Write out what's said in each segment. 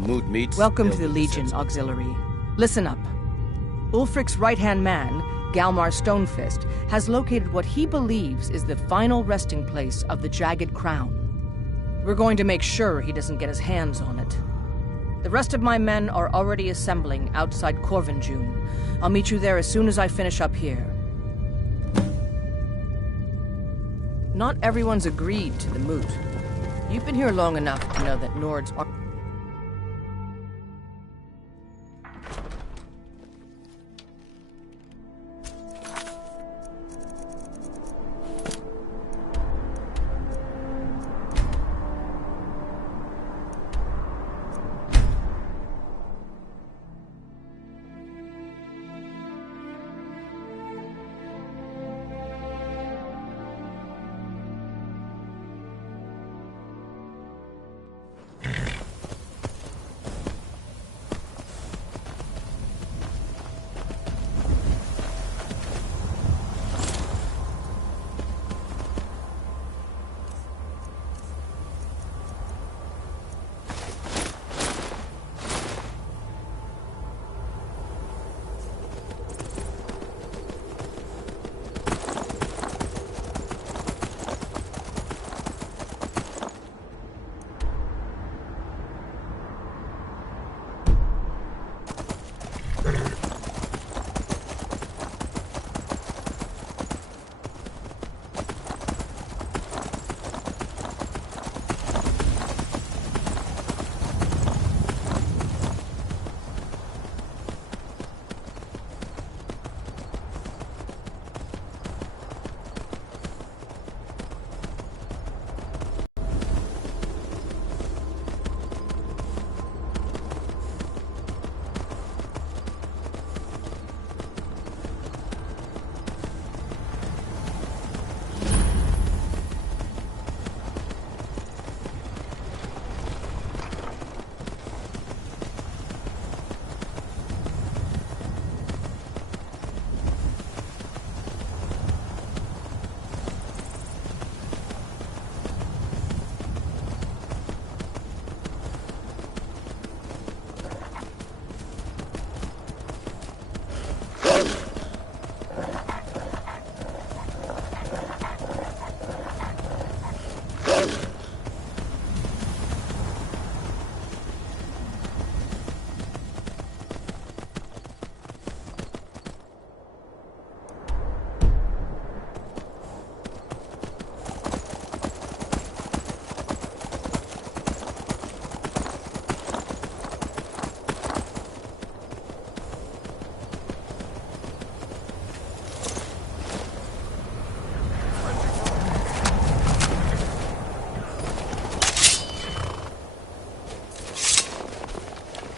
the mood meets... Welcome to the Legion, Auxiliary. Listen up. Ulfric's right-hand man, Galmar Stonefist, has located what he believes is the final resting place of the Jagged Crown. We're going to make sure he doesn't get his hands on it. The rest of my men are already assembling outside Corvinjune. I'll meet you there as soon as I finish up here. Not everyone's agreed to the moot. You've been here long enough to know that Nords are...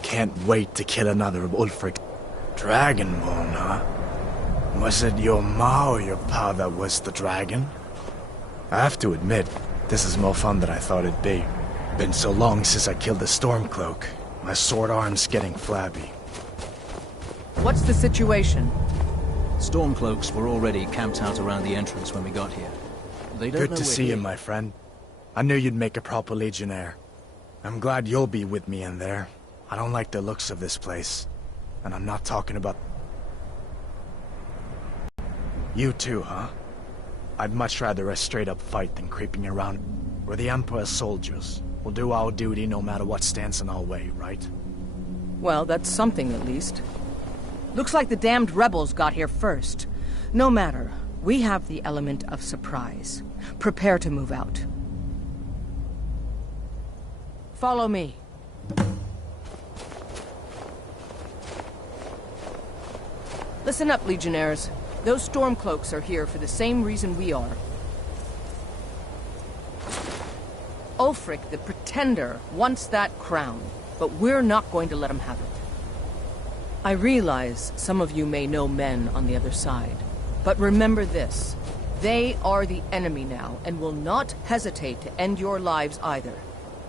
Can't wait to kill another of Ulfric's dragonborn, huh? Was it your ma or your pa that was the dragon? I have to admit, this is more fun than I thought it'd be. Been so long since I killed the Stormcloak. My sword arm's getting flabby. What's the situation? Stormcloaks were already camped out around the entrance when we got here. They don't know Good to see you, my friend. I knew you'd make a proper legionnaire. I'm glad you'll be with me in there. I don't like the looks of this place. And I'm not talking about... You too, huh? I'd much rather a straight-up fight than creeping around. We're the Emperor's soldiers. We'll do our duty no matter what stands in our way, right? Well, that's something at least. Looks like the damned rebels got here first. No matter, we have the element of surprise. Prepare to move out. Follow me. Listen up, Legionnaires. Those Stormcloaks are here for the same reason we are. Ulfric, the Pretender, wants that crown, but we're not going to let him have it. I realize some of you may know men on the other side, but remember this. They are the enemy now, and will not hesitate to end your lives either.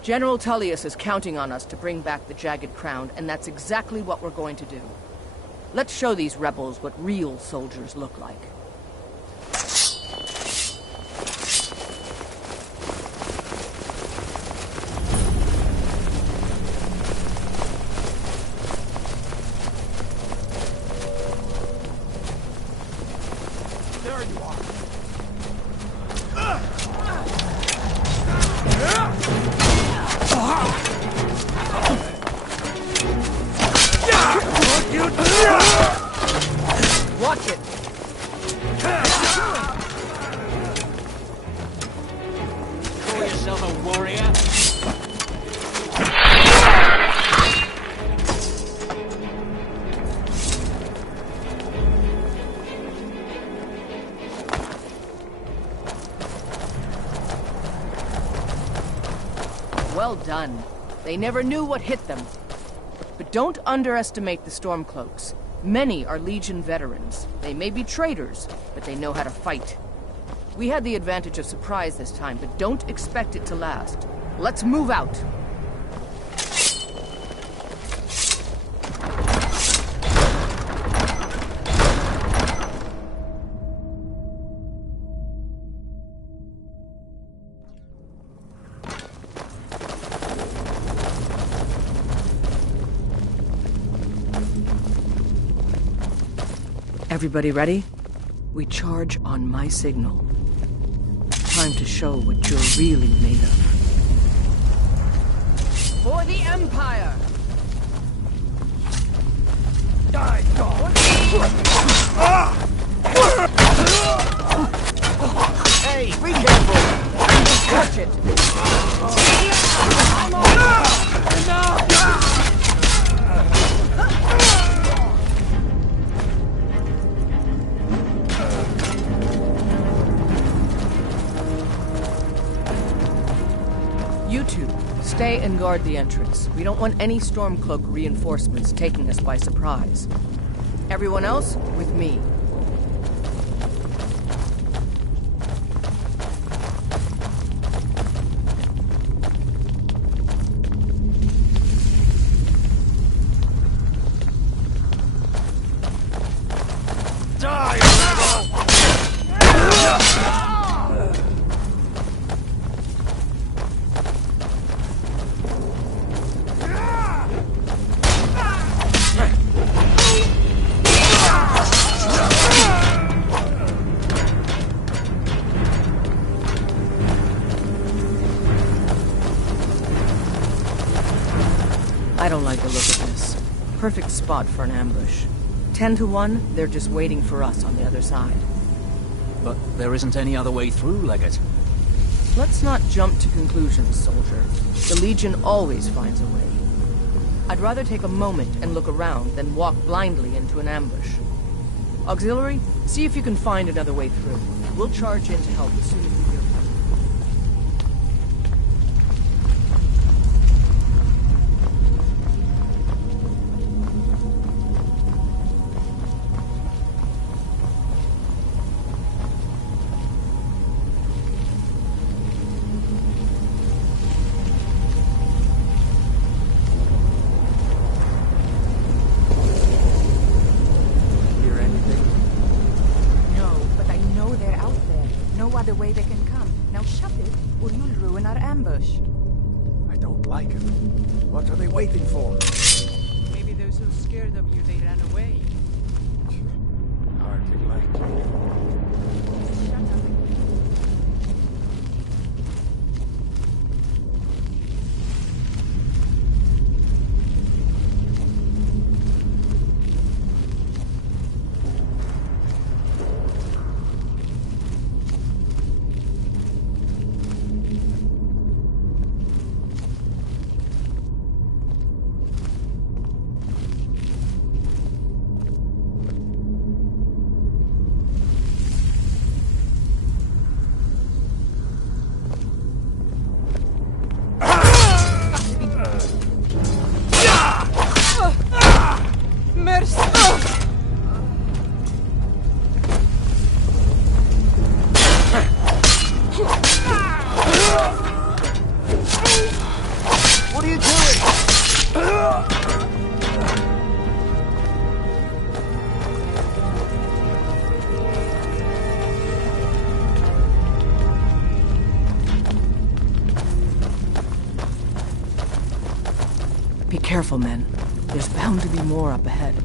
General Tullius is counting on us to bring back the Jagged Crown, and that's exactly what we're going to do. Let's show these rebels what real soldiers look like. done. They never knew what hit them. But don't underestimate the Stormcloaks. Many are Legion veterans. They may be traitors, but they know how to fight. We had the advantage of surprise this time, but don't expect it to last. Let's move out. Everybody ready? We charge on my signal. Time to show what you're really made of. For the Empire! Die, God! Hey, be careful! Watch it! You two, stay and guard the entrance. We don't want any Stormcloak reinforcements taking us by surprise. Everyone else, with me. I don't like the look of this. Perfect spot for an ambush. 10 to 1, they're just waiting for us on the other side. But there isn't any other way through, Legate. Let's not jump to conclusions, soldier. The Legion always finds a way. I'd rather take a moment and look around than walk blindly into an ambush. Auxiliary, see if you can find another way through. We'll charge in to help as soon as we hear from you. The way they can come. Now shut it, or you'll ruin our ambush. I don't like it. What are they waiting for? Maybe they're so scared of you they ran away. Hardly likely. Shut up. What are you doing? Be careful, men. There's bound to be more up ahead.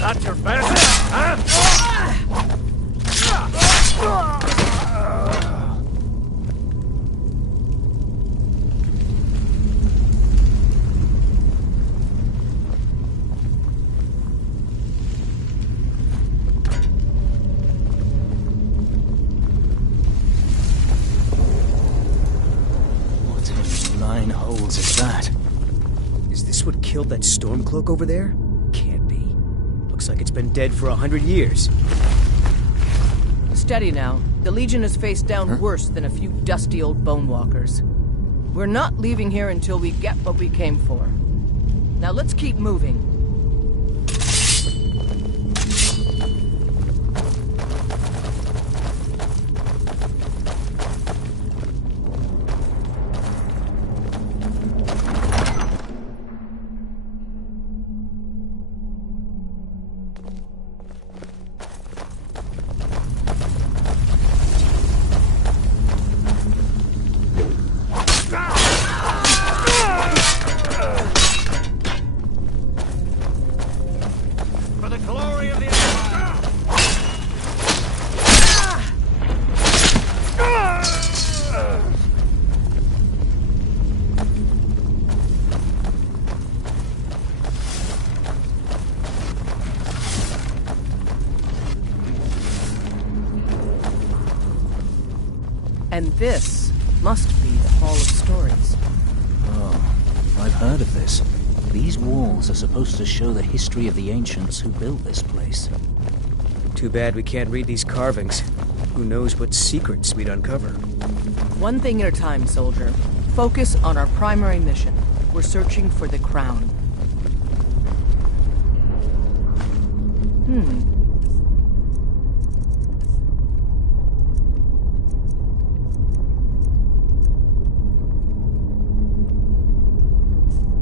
That's your best, huh? What in nine holes is that? Is this what killed that Stormcloak over there? Can't be. Looks looks like it's been dead for 100 years. Steady now. The Legion is faced down worse than a few dusty old bone walkers. We're not leaving here until we get what we came for. Now let's keep moving. And this must be the Hall of Stories. Oh, I've heard of this. These walls are supposed to show the history of the ancients who built this place. Too bad we can't read these carvings. Who knows what secrets we'd uncover. One thing at a time, soldier. Focus on our primary mission. We're searching for the crown.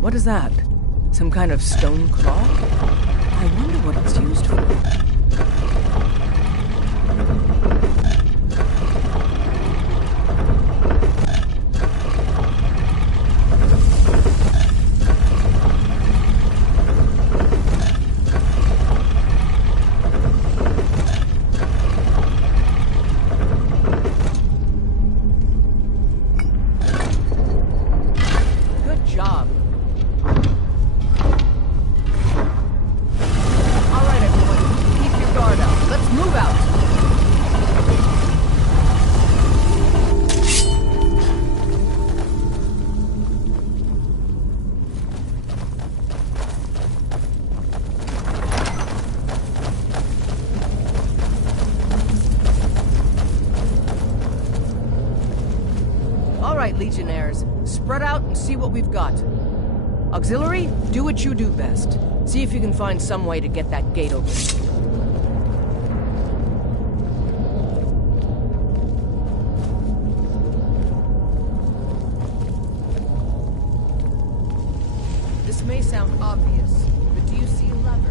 What is that? Some kind of stone claw? I wonder what it's used for. Good job. Legionnaires, spread out and see what we've got. Auxiliary, do what you do best. See if you can find some way to get that gate open. This may sound obvious, but do you see a lever?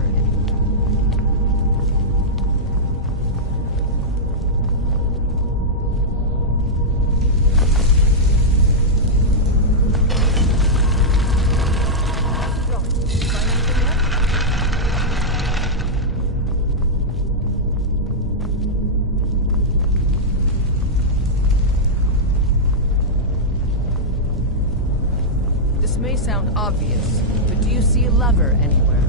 This may sound obvious, but do you see a lever anywhere?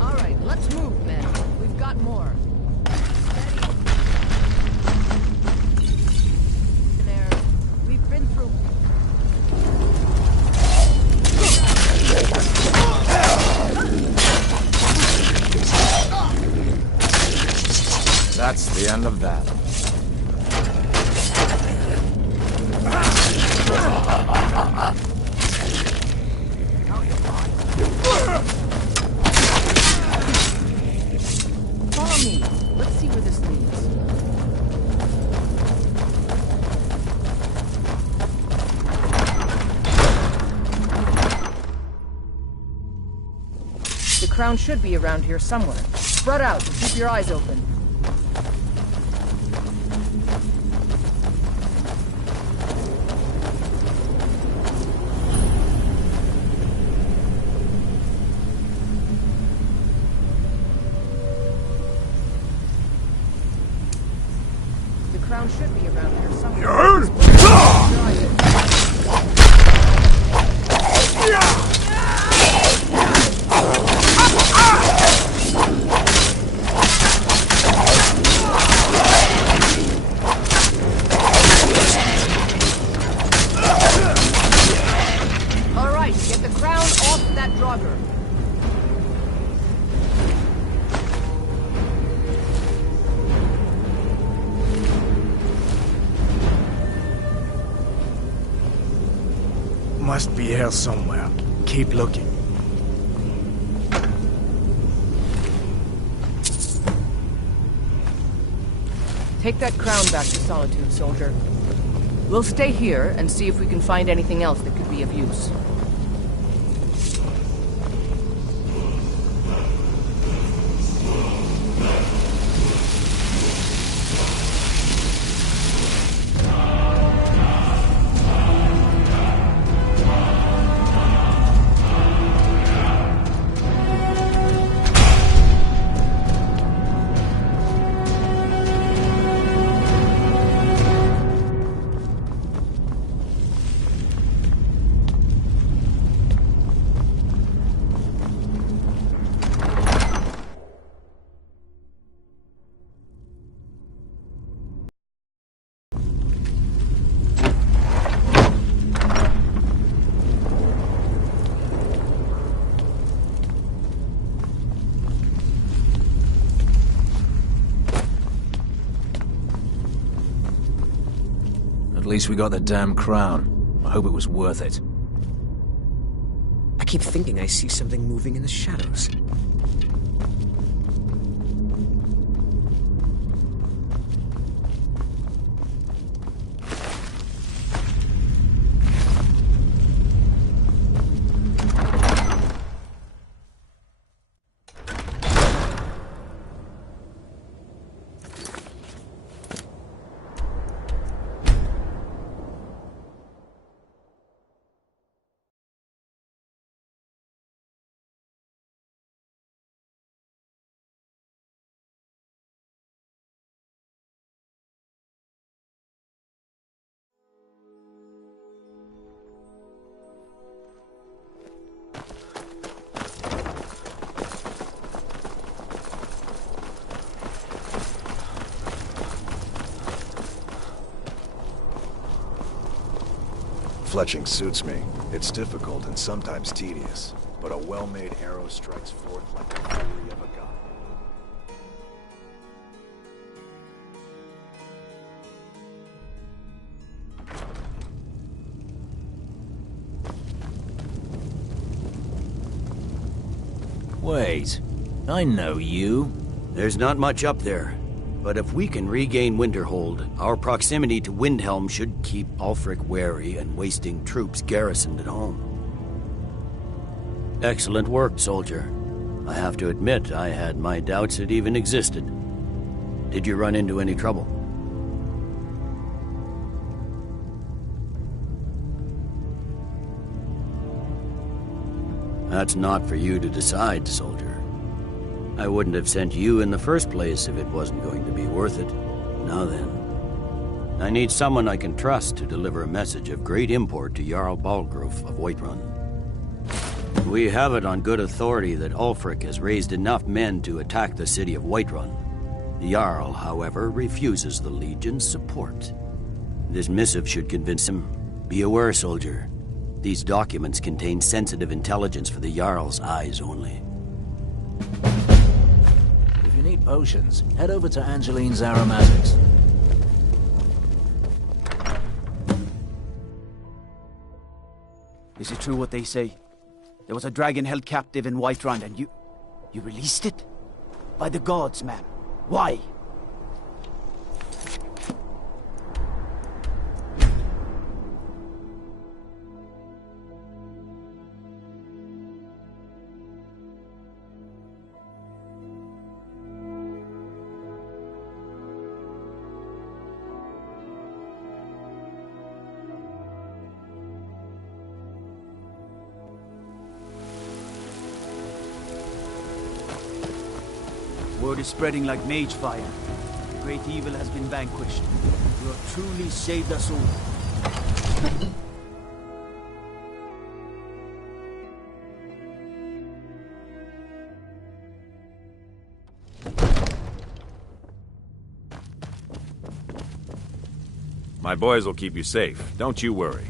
All right, let's move, men. We've got more. Steady. We've been through... That's the end of that. Follow me. Let's see where this leads. The crown should be around here somewhere. Spread out and keep your eyes open. The crown should be around here somewhere. All right, get the crown off that drogger. must be here somewhere. Keep looking. Take that crown back to Solitude, soldier. We'll stay here and see if we can find anything else that could be of use. At least we got the damn crown. I hope it was worth it. I keep thinking I see something moving in the shadows. Fletching suits me. It's difficult and sometimes tedious, but a well-made arrow strikes forth like the fury of a god. Wait, I know you. There's not much up there, but if we can regain Winterhold, our proximity to Windhelm should keep Ulfric wary and wasting troops garrisoned at home. Excellent work, soldier. I have to admit, I had my doubts it even existed. Did you run into any trouble? That's not for you to decide, soldier. I wouldn't have sent you in the first place if it wasn't going to be worth it. Now then, I need someone I can trust to deliver a message of great import to Jarl Balgruf of Whiterun. We have it on good authority that Ulfric has raised enough men to attack the city of Whiterun. The Jarl, however, refuses the Legion's support. This missive should convince him. Be aware, soldier. These documents contain sensitive intelligence for the Jarl's eyes only. If you need potions, head over to Angeline's Aromatics. Is it true what they say? There was a dragon held captive in Whiterun and you released it? By the gods, man. Why? Word is spreading like mage fire. The great evil has been vanquished. You have truly saved us all. My boys will keep you safe. Don't you worry.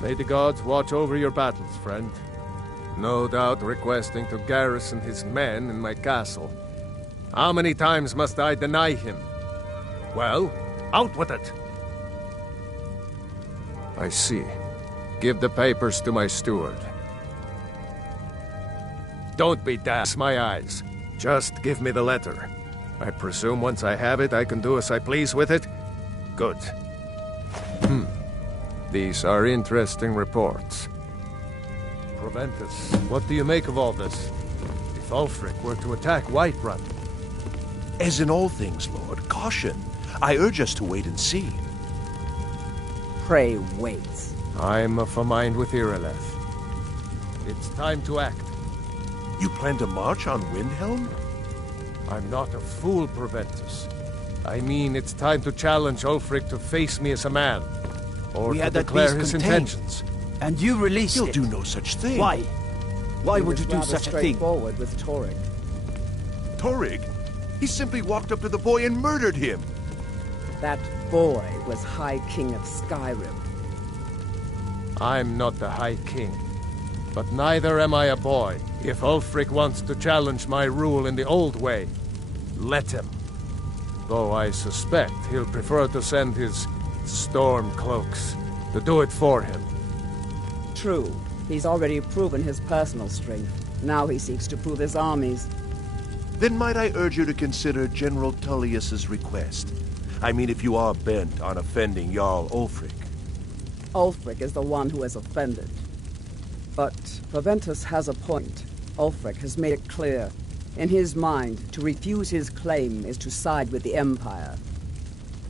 May the gods watch over your battles, friend. No doubt requesting to garrison his men in my castle. How many times must I deny him? Well, out with it! I see. Give the papers to my steward. Don't be daft, my eyes. Just give me the letter. I presume once I have it, I can do as I please with it? Good. These are interesting reports. Proventus, what do you make of all this? If Ulfric were to attack Whiterun... As in all things, Lord, caution. I urge us to wait and see. Pray wait. I'm of a mind with Irileth. It's time to act. You plan to march on Windhelm? I'm not a fool, Proventus. I mean, it's time to challenge Ulfric to face me as a man. Or We to had that declare beast his contained, intentions. and you released He'll it. do no such thing. Why? Why He would was you do rather such a thing? straightforward with Torrig. Torrig? He simply walked up to the boy and murdered him. That boy was High King of Skyrim. I'm not the High King. But neither am I a boy. If Ulfric wants to challenge my rule in the old way, let him. Though I suspect he'll prefer to send his storm cloaks to do it for him. True. He's already proven his personal strength. Now he seeks to prove his armies. Then might I urge you to consider General Tullius's request? I mean, if you are bent on offending Jarl Ulfric. Ulfric is the one who has offended. But Proventus has a point. Ulfric has made it clear. In his mind, to refuse his claim is to side with the Empire.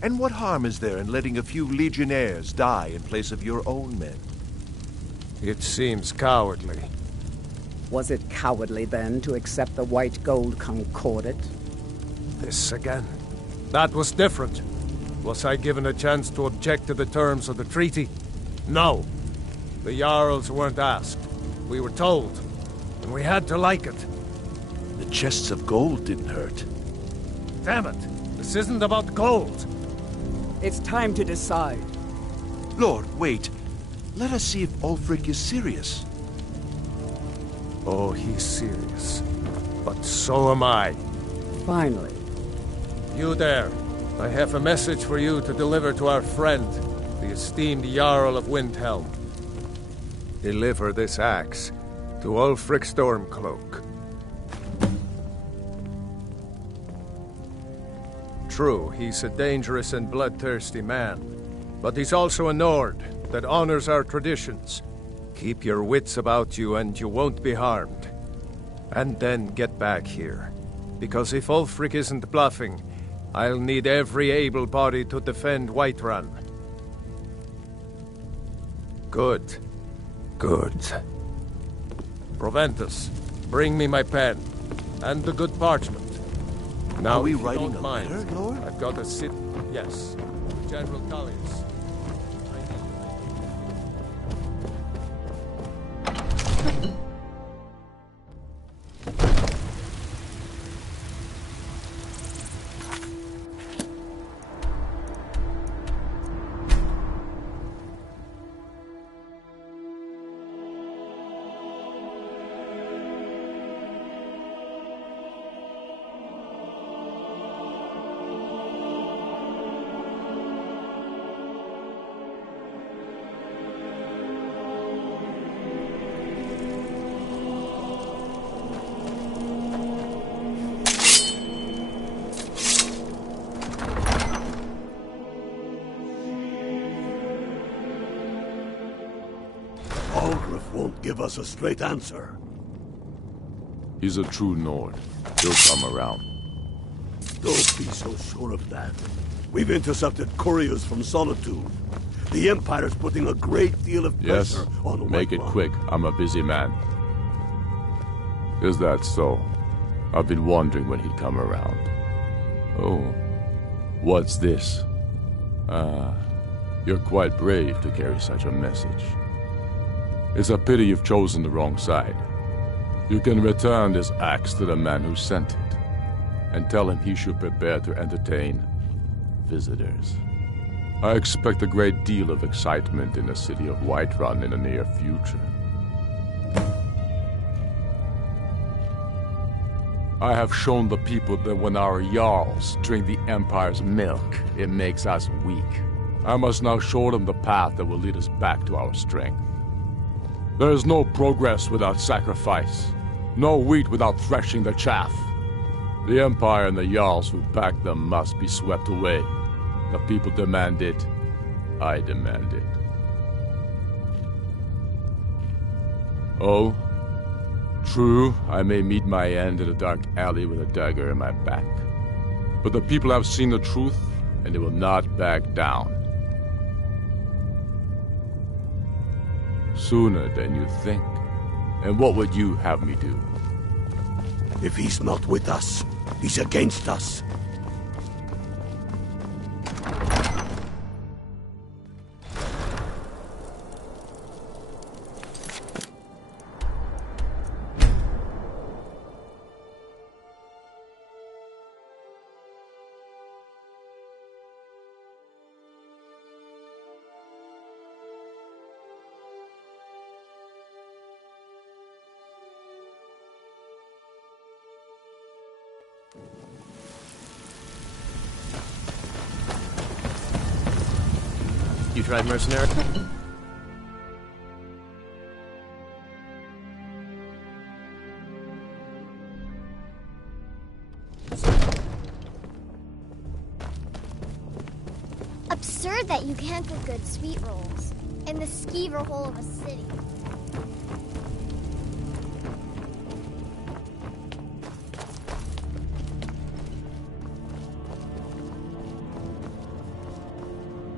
And what harm is there in letting a few legionnaires die in place of your own men? It seems cowardly. Was it cowardly, then, to accept the White Gold Concordat? This again. That was different. Was I given a chance to object to the terms of the treaty? No. The Jarls weren't asked. We were told. And we had to like it. The chests of gold didn't hurt. Damn it! This isn't about gold! It's time to decide. Lord, wait. Let us see if Ulfric is serious. Oh, he's serious. But so am I. Finally. You there. I have a message for you to deliver to our friend, the esteemed Jarl of Windhelm. Deliver this axe to Ulfric Stormcloak. True, he's a dangerous and bloodthirsty man, but he's also a Nord that honors our traditions. Keep your wits about you and you won't be harmed. And then get back here. Because if Ulfric isn't bluffing, I'll need every able body to defend Whiterun. Good. Good. Proventus, bring me my pen. And the good parchment. Now, are we if you writing don't a mind, letter, Lord? I've got to sit... Yes. General Tullius. Won't give us a straight answer. He's a true Nord. He'll come around. Don't be so sure of that. We've intercepted couriers from Solitude. The Empire's putting a great deal of Yes, pressure on make it Whiterun. quick. I'm a busy man. Is that so? I've been wondering when he'd come around. Oh, what's this? Ah, you're quite brave to carry such a message. It's a pity you've chosen the wrong side. You can return this axe to the man who sent it, and tell him he should prepare to entertain visitors. I expect a great deal of excitement in the city of Whiterun in the near future. I have shown the people that when our Jarls drink the Empire's milk, it makes us weak. I must now show them the path that will lead us back to our strength. There is no progress without sacrifice, no wheat without threshing the chaff. The Empire and the Jarls who back them must be swept away. The people demand it. I demand it. Oh, true, I may meet my end in a dark alley with a dagger in my back. But the people have seen the truth, and they will not back down. Sooner than you think. And what would you have me do? If he's not with us, he's against us. You tried mercenary? Absurd that you can't cook good sweet rolls in the skeever hole of a city.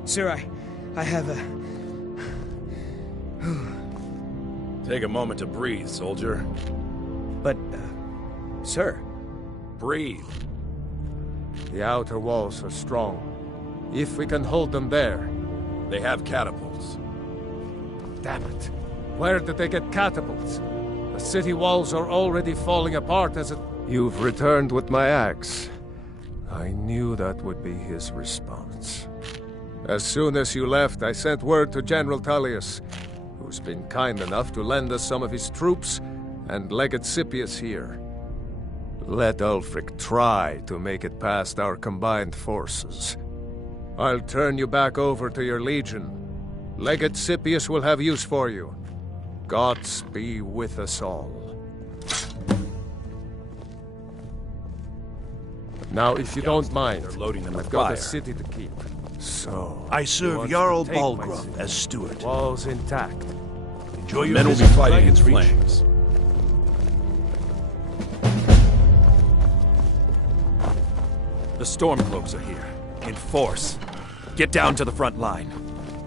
Sir, I have a... Take a moment to breathe, soldier. But, sir... Breathe. The outer walls are strong. If we can hold them there... They have catapults. Damn it. Where did they get catapults? The city walls are already falling apart as it... You've returned with my axe. I knew that would be his response. As soon as you left, I sent word to General Tullius, who's been kind enough to lend us some of his troops, and Legate Scipius here. Let Ulfric try to make it past our combined forces. I'll turn you back over to your legion. Legate Scipius will have use for you. Gods be with us all. Now, if you don't mind, they're loading them with I've got fire. a city to keep. So, I serve Jarl Balgruuf as steward. Walls intact. Enjoy your Men will be visit, fighting in Dragon's Reach. flames. The Stormcloaks are here, in force. Get down to the front line.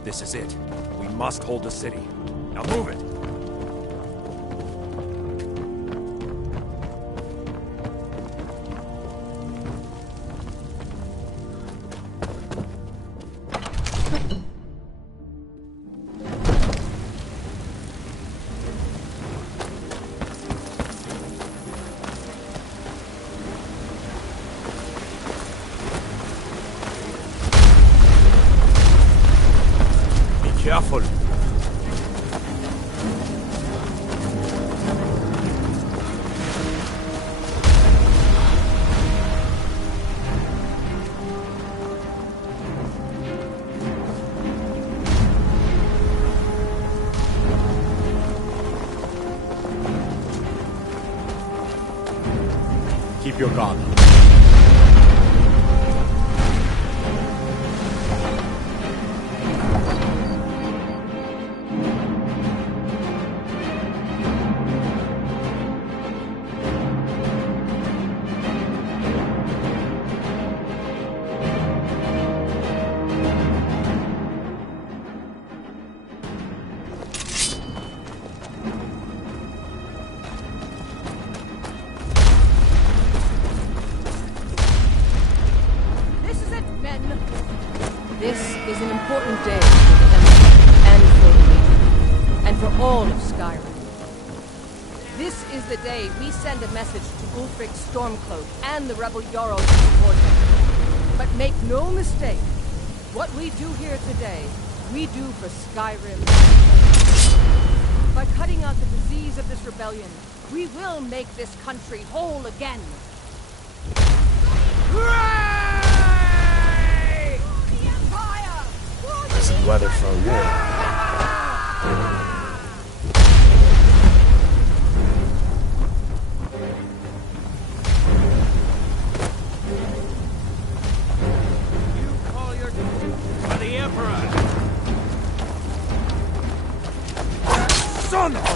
This is it. We must hold the city. Now move it! Careful. Keep your guard up. This is an important day for the Empire and for the Legion, and for all of Skyrim. This is the day we send a message to Ulfric Stormcloak and the rebel Jarls who support him. But make no mistake, what we do here today, we do for Skyrim. By cutting out the disease of this rebellion, we will make this country whole again. Hooray! The Empire! Isn't weather for war. For the Emperor! Son of a...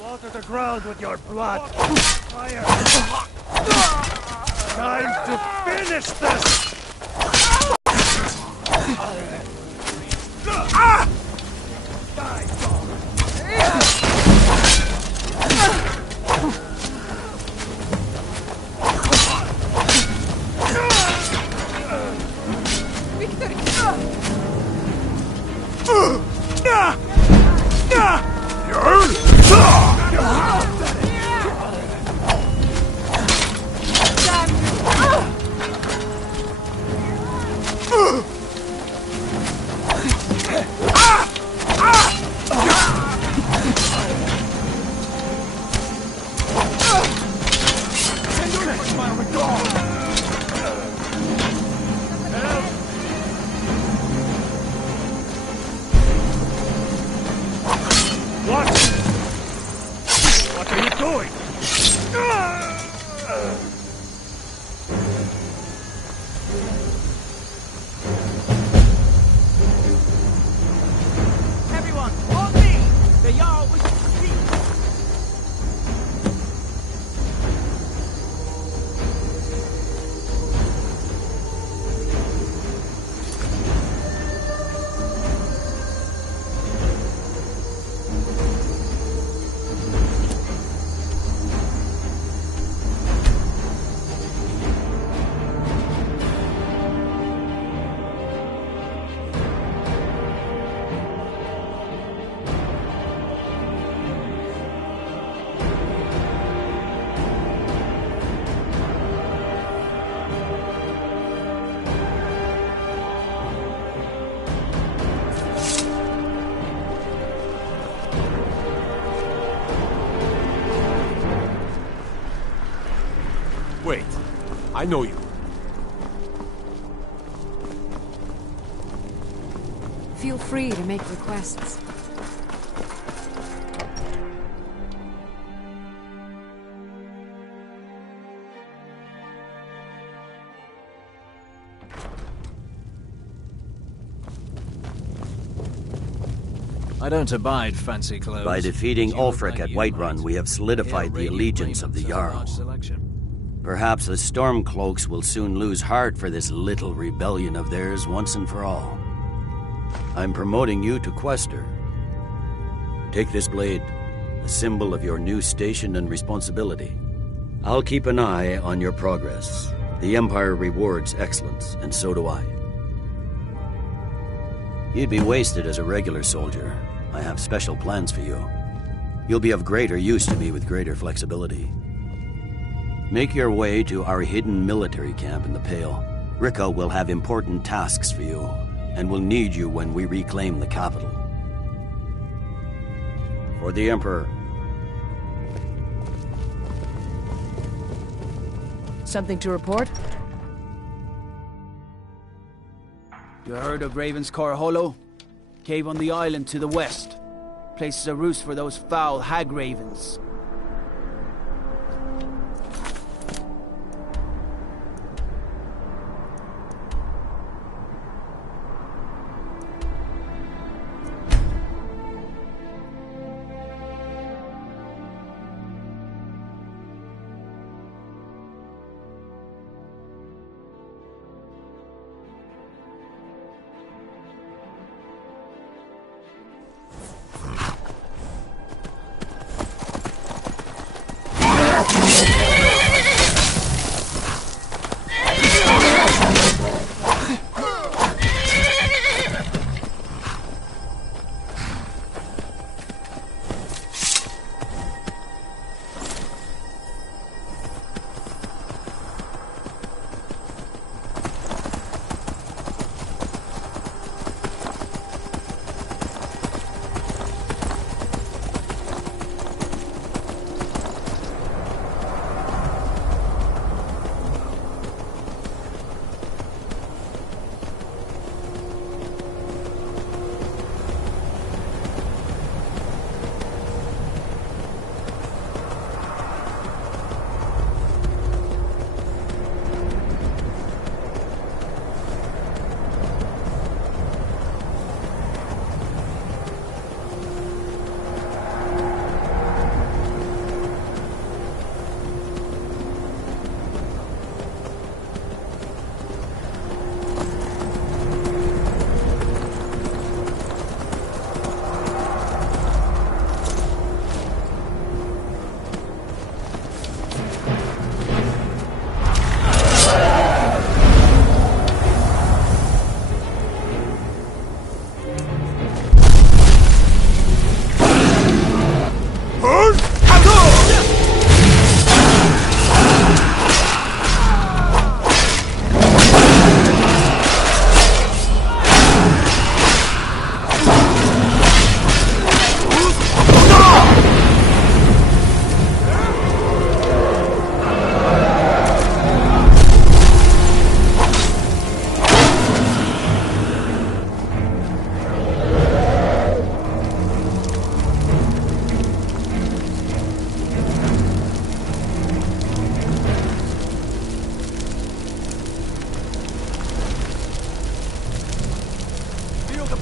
Water the ground with your blood. Fire. Time to finish this. What are you doing? Everyone, on me! The Jarl wishes to speak! Wait, I know you. Feel free to make requests. I don't abide fancy clothes. By defeating Ulfric at Whiterun, we have solidified the allegiance of the Jarl. Perhaps the Stormcloaks will soon lose heart for this little rebellion of theirs once and for all. I'm promoting you to Quester. Take this blade, a symbol of your new station and responsibility. I'll keep an eye on your progress. The Empire rewards excellence, and so do I. You'd be wasted as a regular soldier. I have special plans for you. You'll be of greater use to me with greater flexibility. Make your way to our hidden military camp in the Pale. Rikke will have important tasks for you, and will need you when we reclaim the capital. For the Emperor. Something to report? You heard of Ravenscar Hollow? Cave on the island to the west. Places a roost for those foul hag ravens.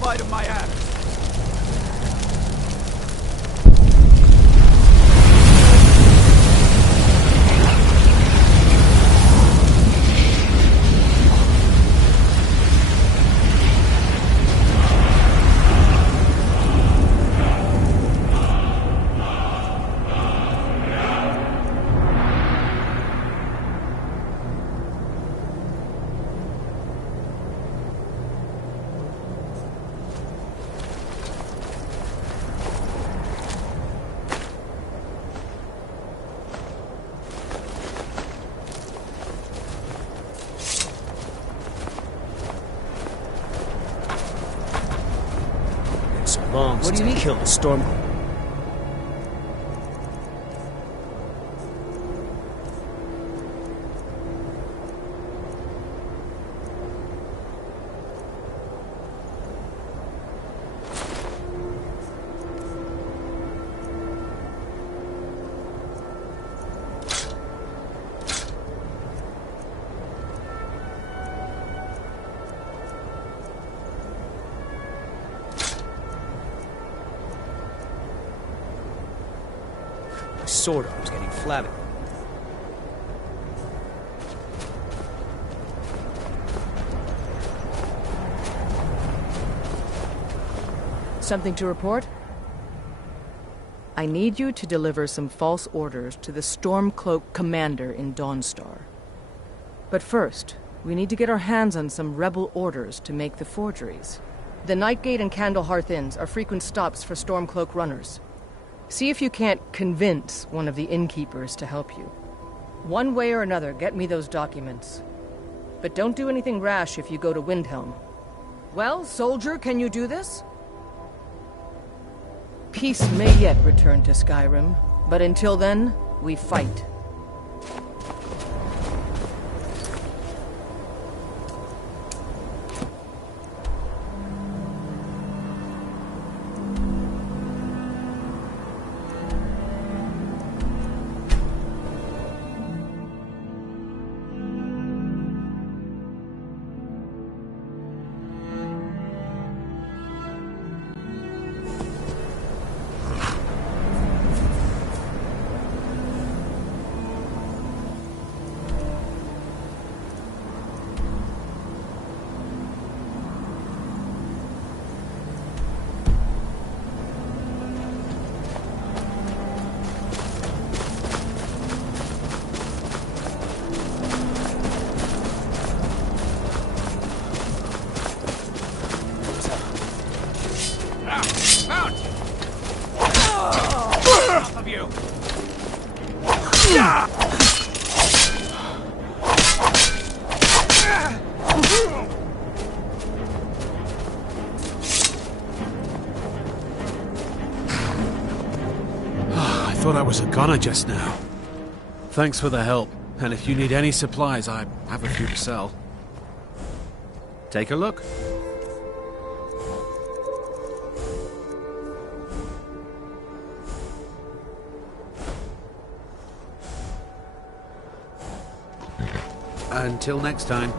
bite of my axe. What do you need? Kill the storm. Sword arm's getting flabby. Something to report? I need you to deliver some false orders to the Stormcloak commander in Dawnstar. But first, we need to get our hands on some rebel orders to make the forgeries. The Nightgate and Candlehearth Inns are frequent stops for Stormcloak runners. See if you can't convince one of the innkeepers to help you. One way or another, get me those documents. But don't do anything rash if you go to Windhelm. Well, soldier, can you do this? Peace may yet return to Skyrim, but until then, we fight. you! I thought I was a goner just now. Thanks for the help, and if you need any supplies, I have a few to sell. Take a look. Until next time.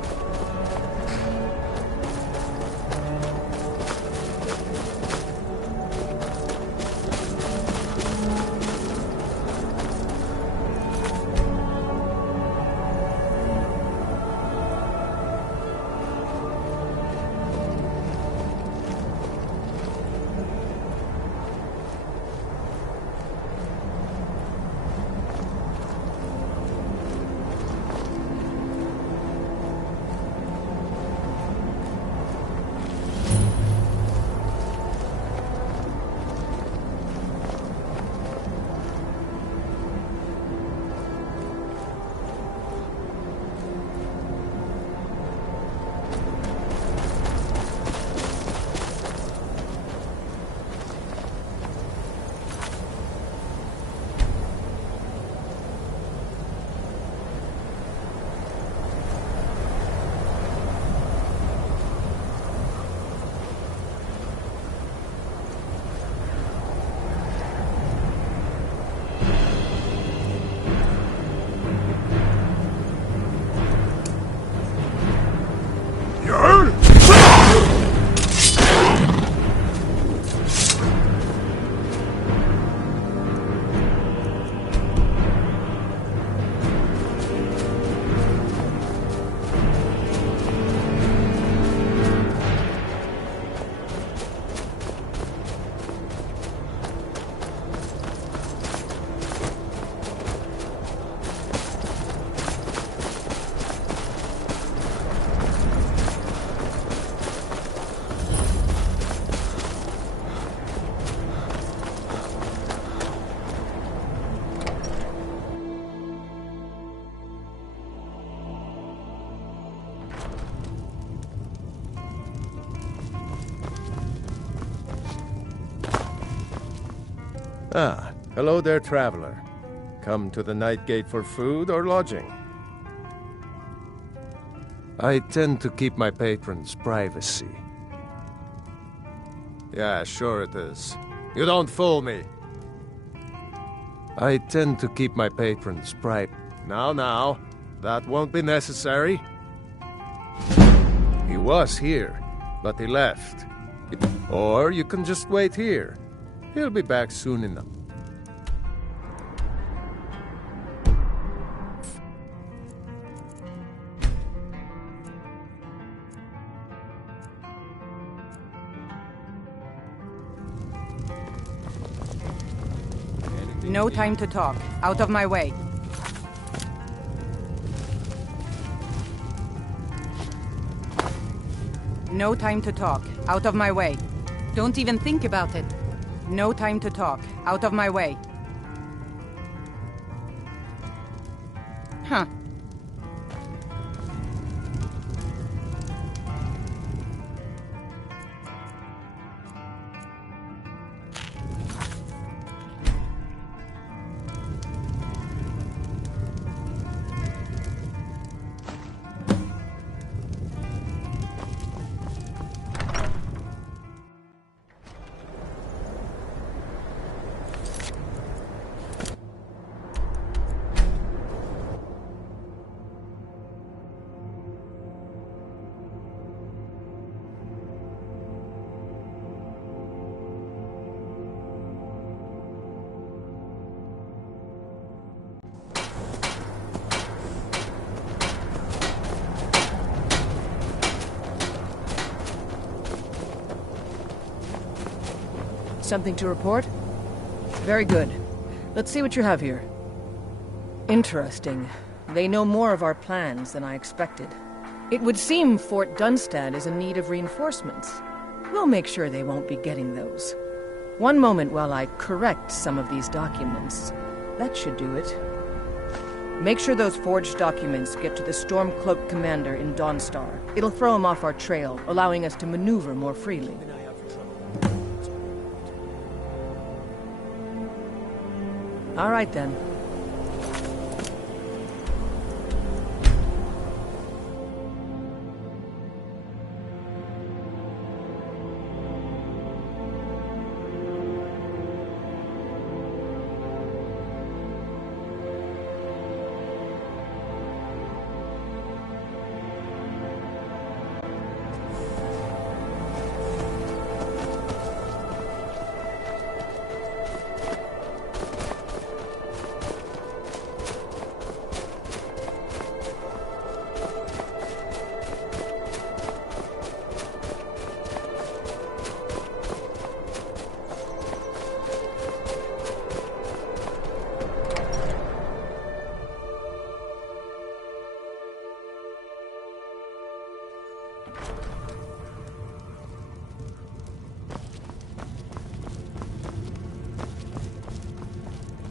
Ah, hello there, traveler. Come to the Night Gate for food or lodging? I tend to keep my patrons' privacy. Yeah, sure it is. You don't fool me. I tend to keep my patrons' private. Now, that won't be necessary. He was here, but he left. Or you can just wait here. He'll be back soon enough. No time to talk. Out of my way. No time to talk. Out of my way. Don't even think about it. No time to talk. Out of my way. Huh. Something to report? Very good. Let's see what you have here. Interesting. They know more of our plans than I expected. It would seem Fort Dunstad is in need of reinforcements. We'll make sure they won't be getting those. One moment while I correct some of these documents. That should do it. Make sure those forged documents get to the Stormcloak commander in Dawnstar. It'll throw him off our trail, allowing us to maneuver more freely. All right, then.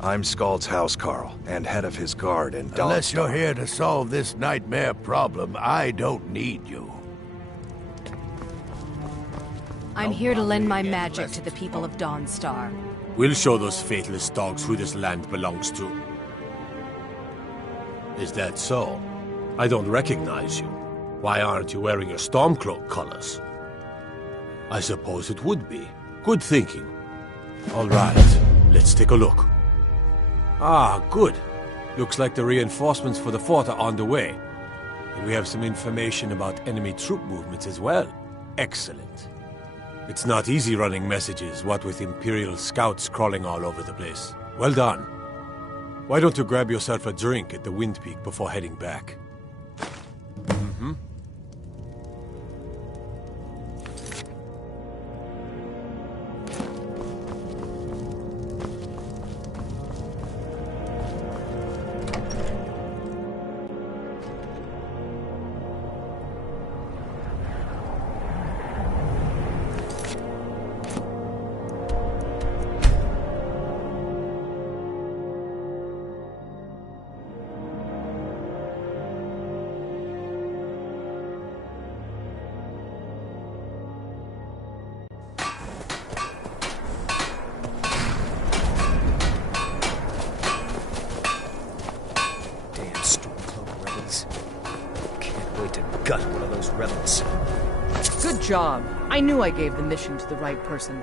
I'm Scald's housecarl, and head of his guard in Dawnstar. Unless you're here to solve this nightmare problem, I don't need you. I'm here to lend my magic to the people of Dawnstar. We'll show those faithless dogs who this land belongs to. Is that so? I don't recognize you. Why aren't you wearing your Stormcloak colors? I suppose it would be. Good thinking. All right, let's take a look. Ah, good. Looks like the reinforcements for the fort are on the way. And we have some information about enemy troop movements as well. Excellent. It's not easy running messages, what with Imperial scouts crawling all over the place. Well done. Why don't you grab yourself a drink at the Wind Peak before heading back? Mm-hmm. Gut one of those rebels. Good job. I knew I gave the mission to the right person.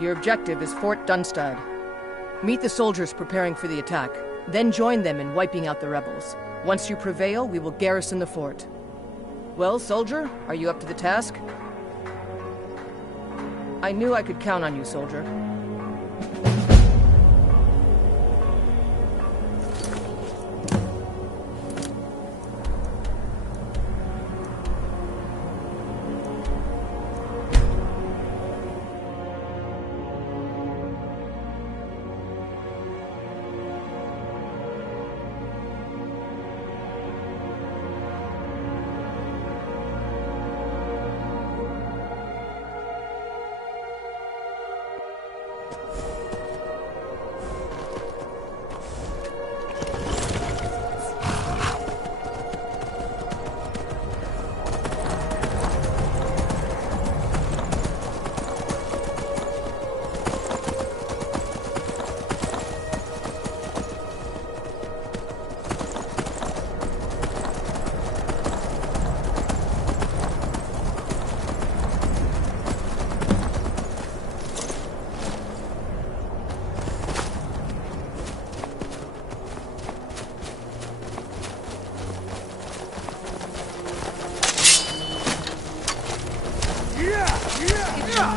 Your objective is Fort Dunstad. Meet the soldiers preparing for the attack, then join them in wiping out the rebels. Once you prevail, we will garrison the fort. Well, soldier, are you up to the task? I knew I could count on you, soldier.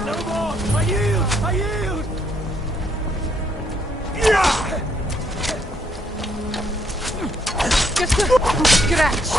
No more! I yield! I yield! Just a scratch!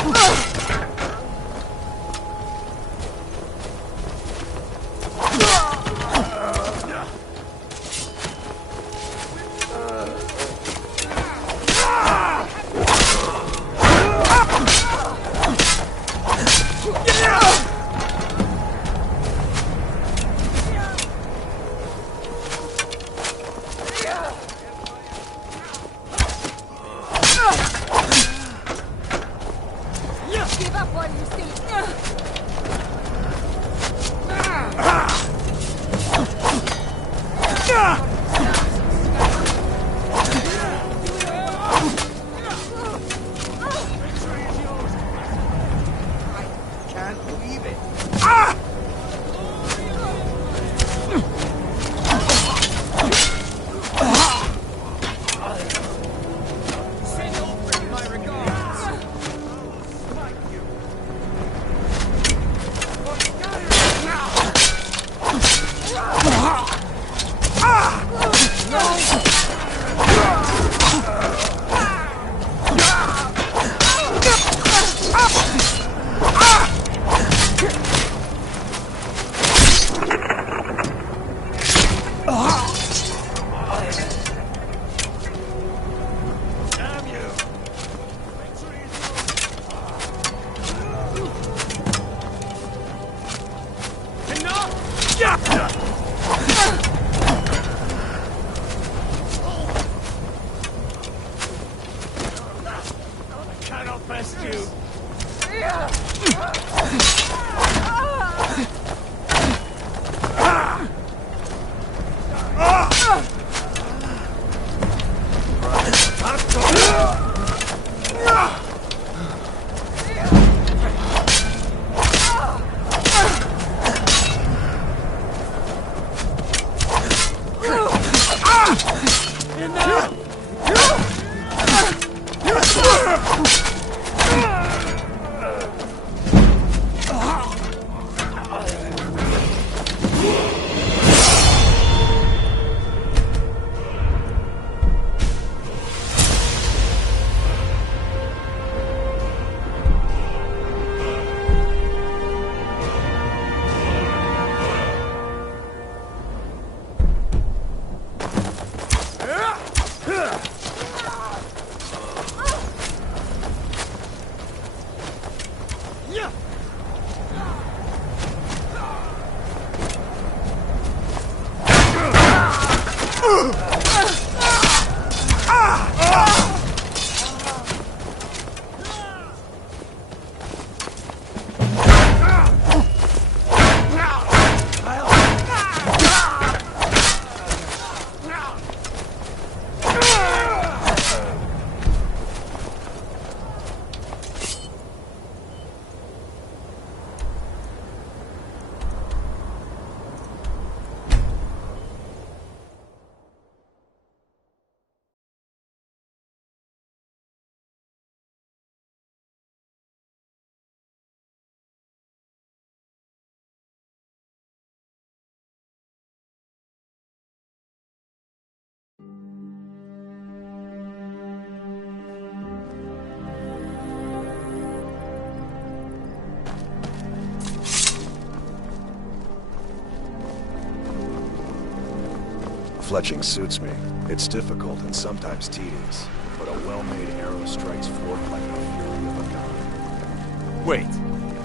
Fletching suits me. It's difficult and sometimes tedious, but a well-made arrow strikes forth like the fury of a god. Wait,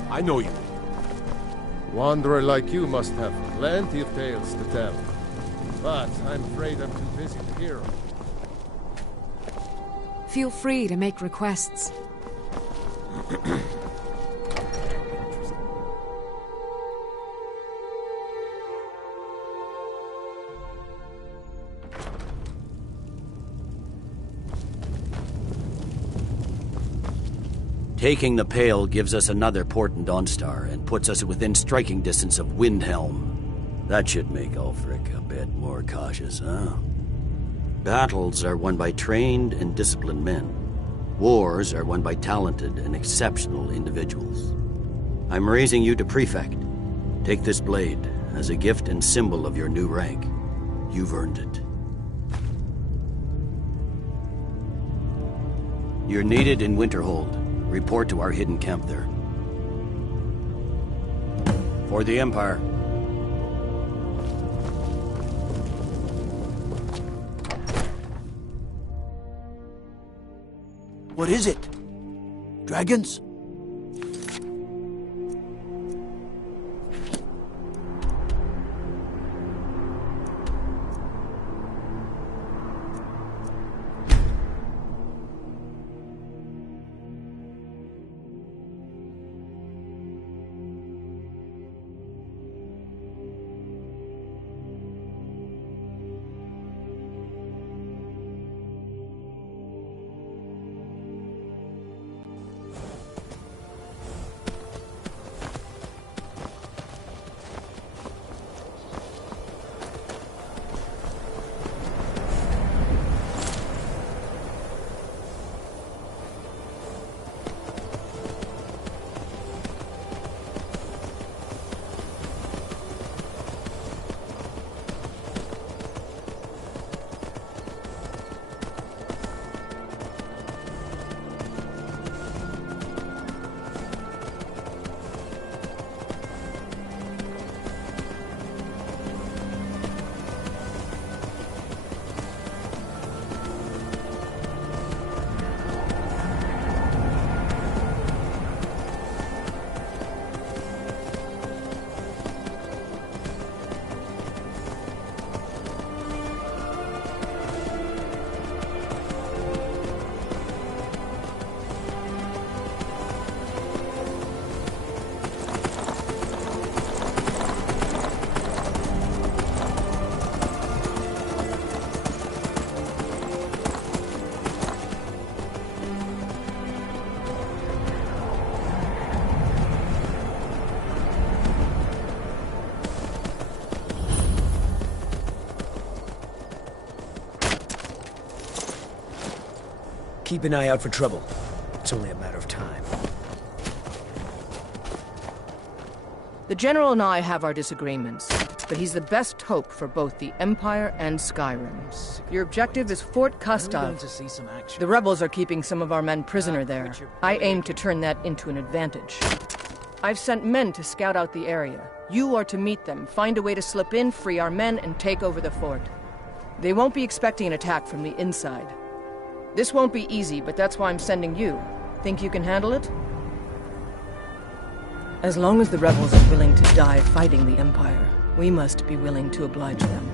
I know you. Wanderer like you must have plenty of tales to tell. But I'm afraid I'm too busy to hear them. Feel free to make requests. Taking the Pale gives us another port in Dawnstar and puts us within striking distance of Windhelm. That should make Ulfric a bit more cautious, huh? Battles are won by trained and disciplined men. Wars are won by talented and exceptional individuals. I'm raising you to Prefect. Take this blade as a gift and symbol of your new rank. You've earned it. You're needed in Winterhold. Report to our hidden camp there. For the Empire. What is it? Dragons? Keep an eye out for trouble. It's only a matter of time. The General and I have our disagreements, but he's the best hope for both the Empire and Skyrim. Your objective is Fort Kustov. The rebels are keeping some of our men prisoner there. I aim to turn that into an advantage. I've sent men to scout out the area. You are to meet them, find a way to slip in, free our men, and take over the fort. They won't be expecting an attack from the inside. This won't be easy, but that's why I'm sending you. Think you can handle it? As long as the rebels are willing to die fighting the Empire, we must be willing to oblige them.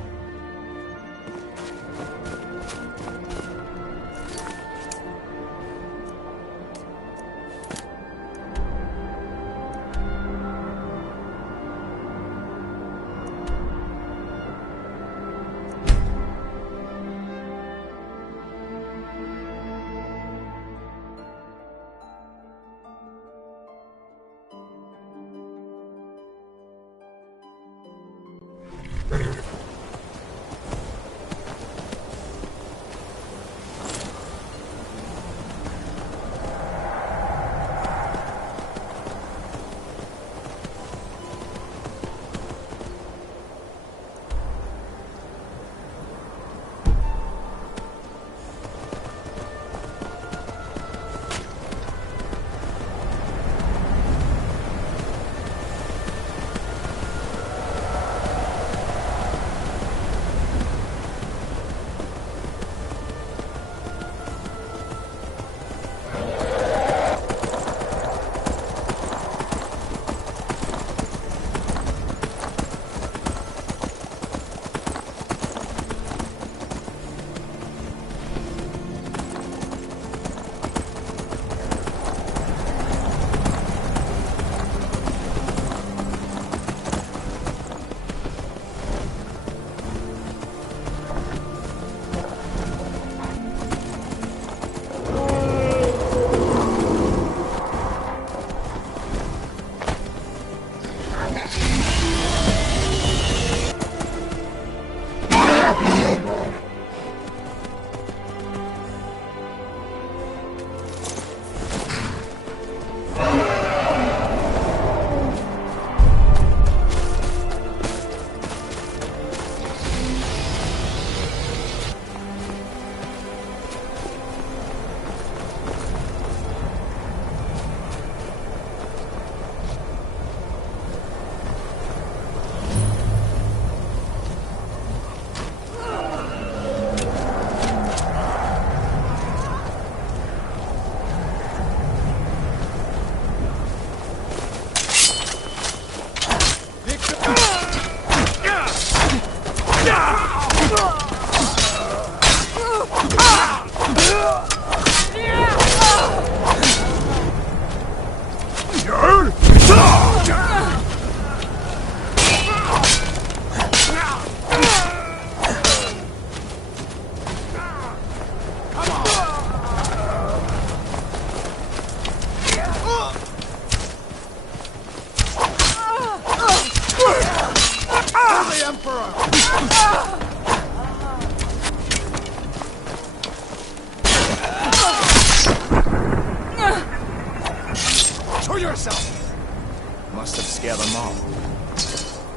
Must have scared them all.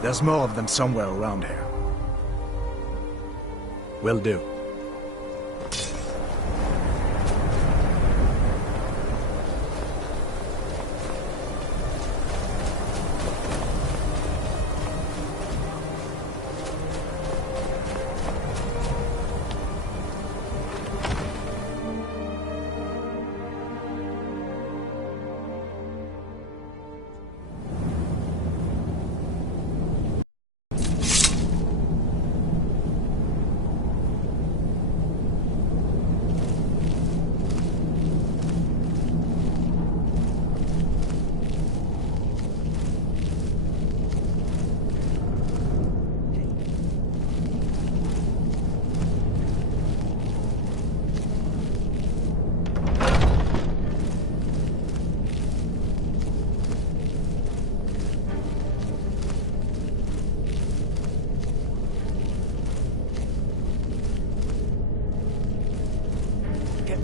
There's more of them somewhere around here. Will do.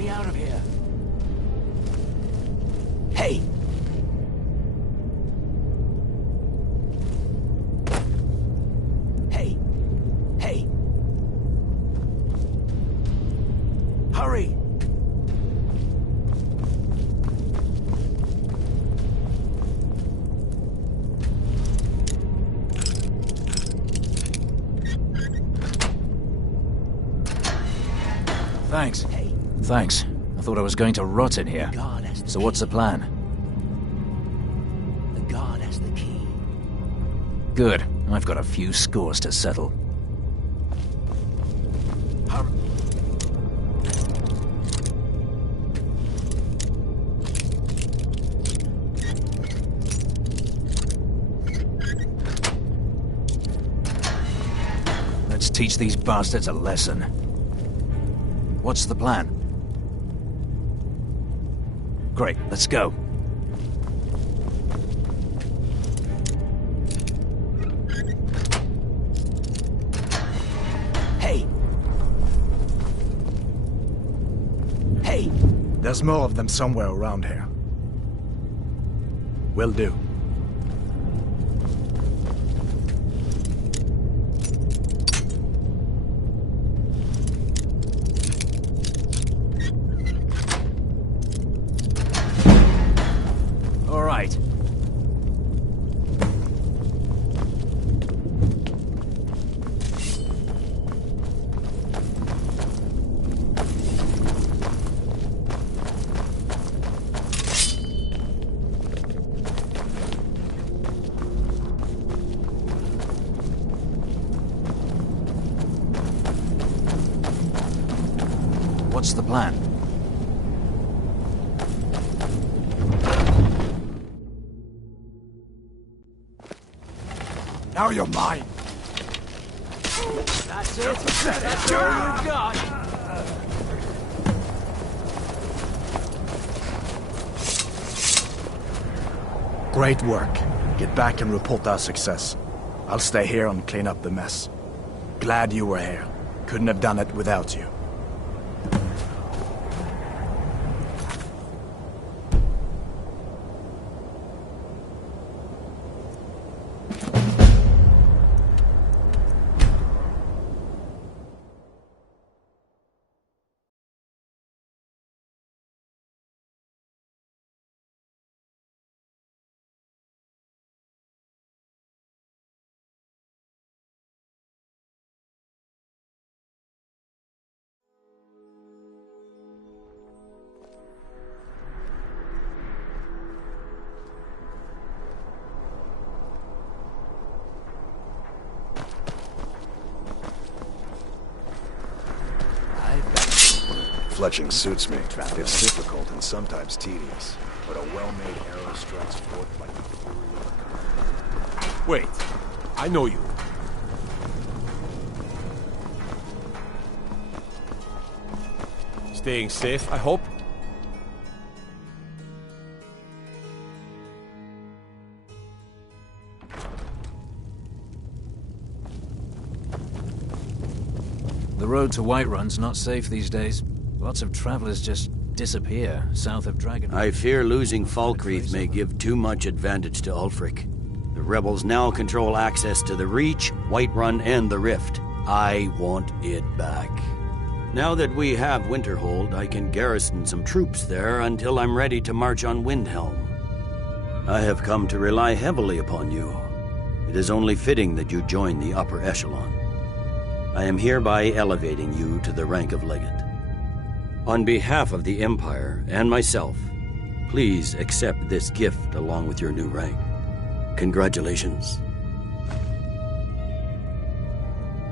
me out of here. Hey! Hey! Hey! Hurry! Thanks. Thanks. I thought I was going to rot in here. So what's the plan? The guard has the key. Good. I've got a few scores to settle. Let's teach these bastards a lesson. What's the plan? Great, let's go. Hey! Hey! There's more of them somewhere around here. Will do. All right. What's the plan? Now you're mine. That's it. That's all you've got. Great work. Get back and report our success. I'll stay here and clean up the mess. Glad you were here. Couldn't have done it without you. Fletching suits me. It's difficult and sometimes tedious, but a well-made arrow strikes forth like the fury of a god. Wait, I know you. Staying safe, I hope? The road to Whiterun's not safe these days. Lots of travelers just disappear south of Dragon. I fear losing Falkreath may give too much advantage to Ulfric. The rebels now control access to the Reach, Whiterun, and the Rift. I want it back. Now that we have Winterhold, I can garrison some troops there until I'm ready to march on Windhelm. I have come to rely heavily upon you. It is only fitting that you join the upper echelon. I am hereby elevating you to the rank of Legate. On behalf of the Empire and myself, please accept this gift along with your new rank. Congratulations.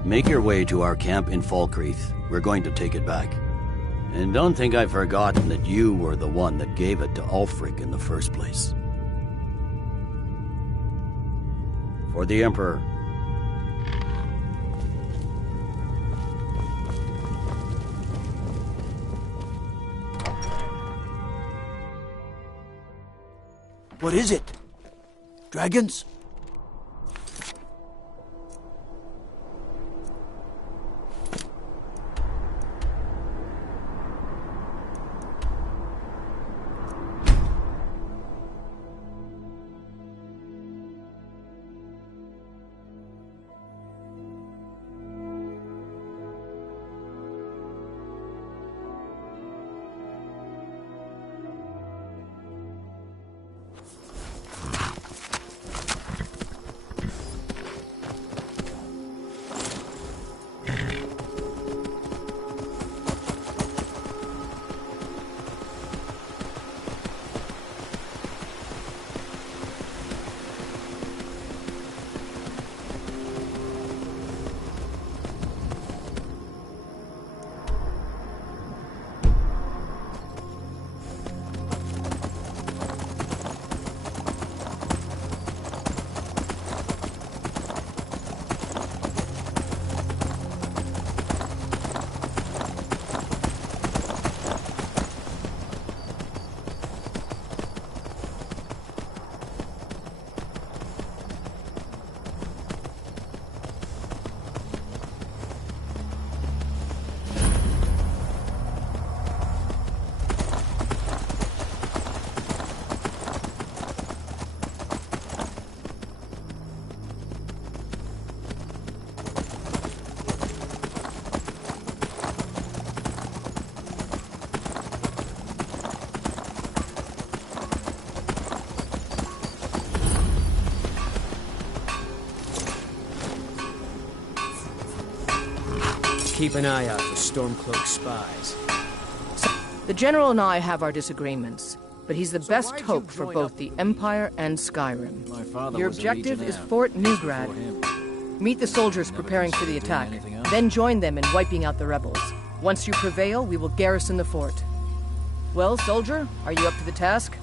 Make your way to our camp in Falkreath. We're going to take it back. And don't think I've forgotten that you were the one that gave it to Ulfric in the first place. For the Emperor. What is it? Dragons? keep an eye out for Stormcloak spies. The General and I have our disagreements, but he's the best hope for both the Empire and Skyrim. Your objective is Fort Newgrad. Meet the soldiers preparing for the attack, then join them in wiping out the rebels. Once you prevail, we will garrison the fort. Well, soldier, are you up to the task?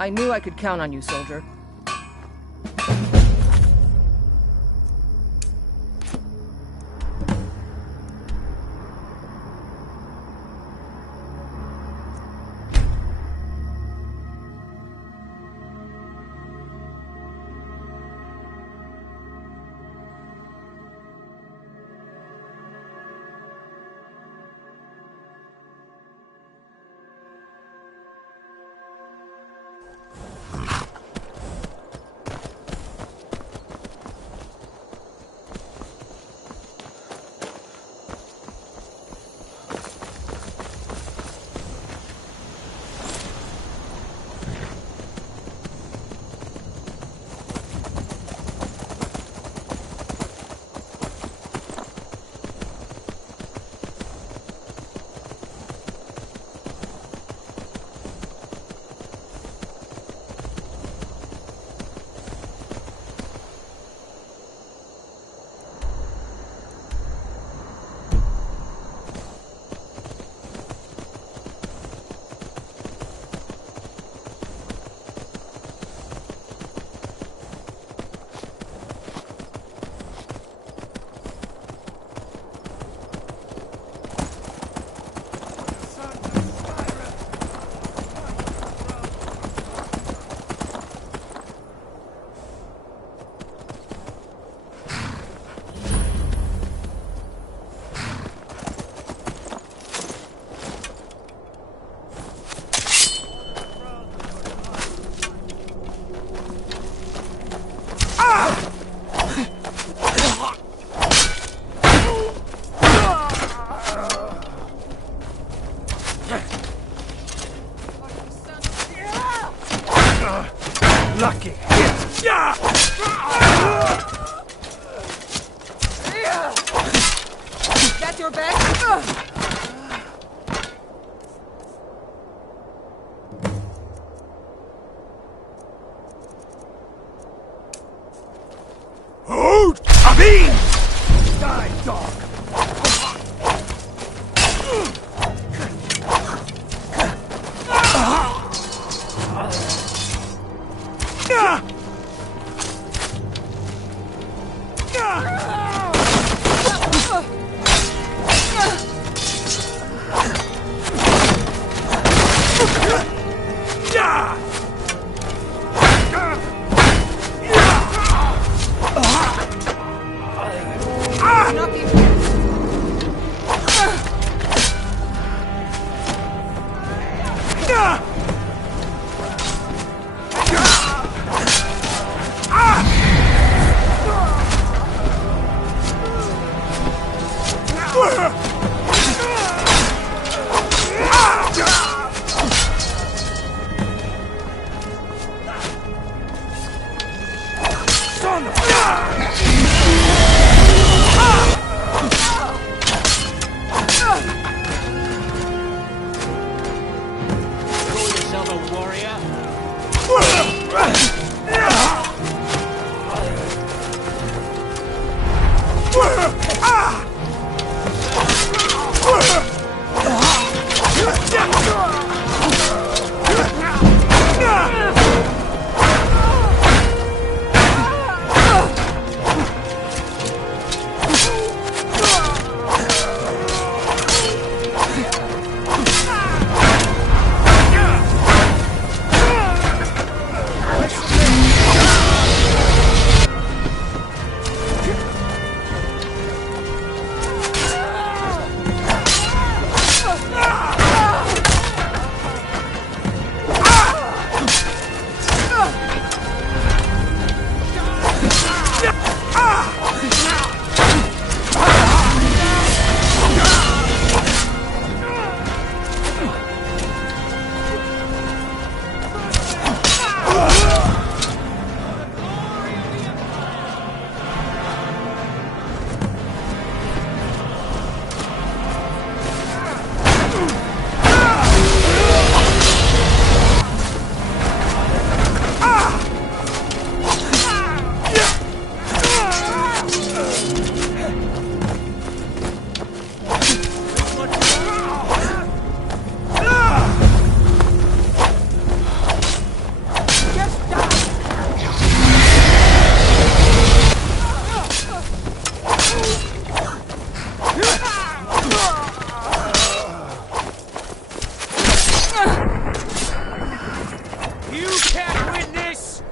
I knew I could count on you, soldier. Lucky. That's your back? Hold! Abin! Die, dog! You can't win this!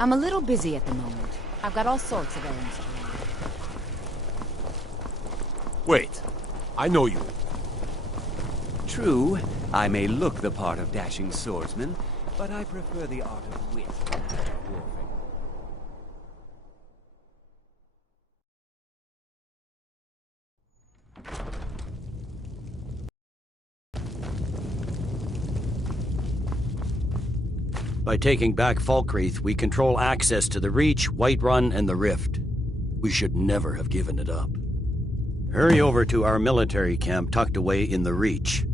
I'm a little busy at the moment. I've got all sorts of errands to run. Wait, I know you. True, I may look the part of dashing swordsman, but I prefer the art of wit to that of warfare. By taking back Falkreath, we control access to the Reach, Whiterun, and the Rift. We should never have given it up. Hurry over to our military camp tucked away in the Reach.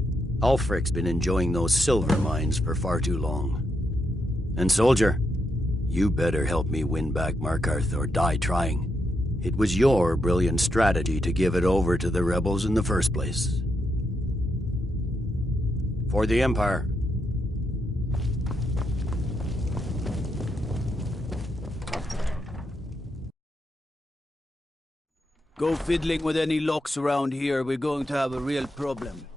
Ulfric's been enjoying those silver mines for far too long. And soldier, you better help me win back Markarth or die trying. It was your brilliant strategy to give it over to the rebels in the first place. For the Empire. Go fiddling with any locks around here, we're going to have a real problem.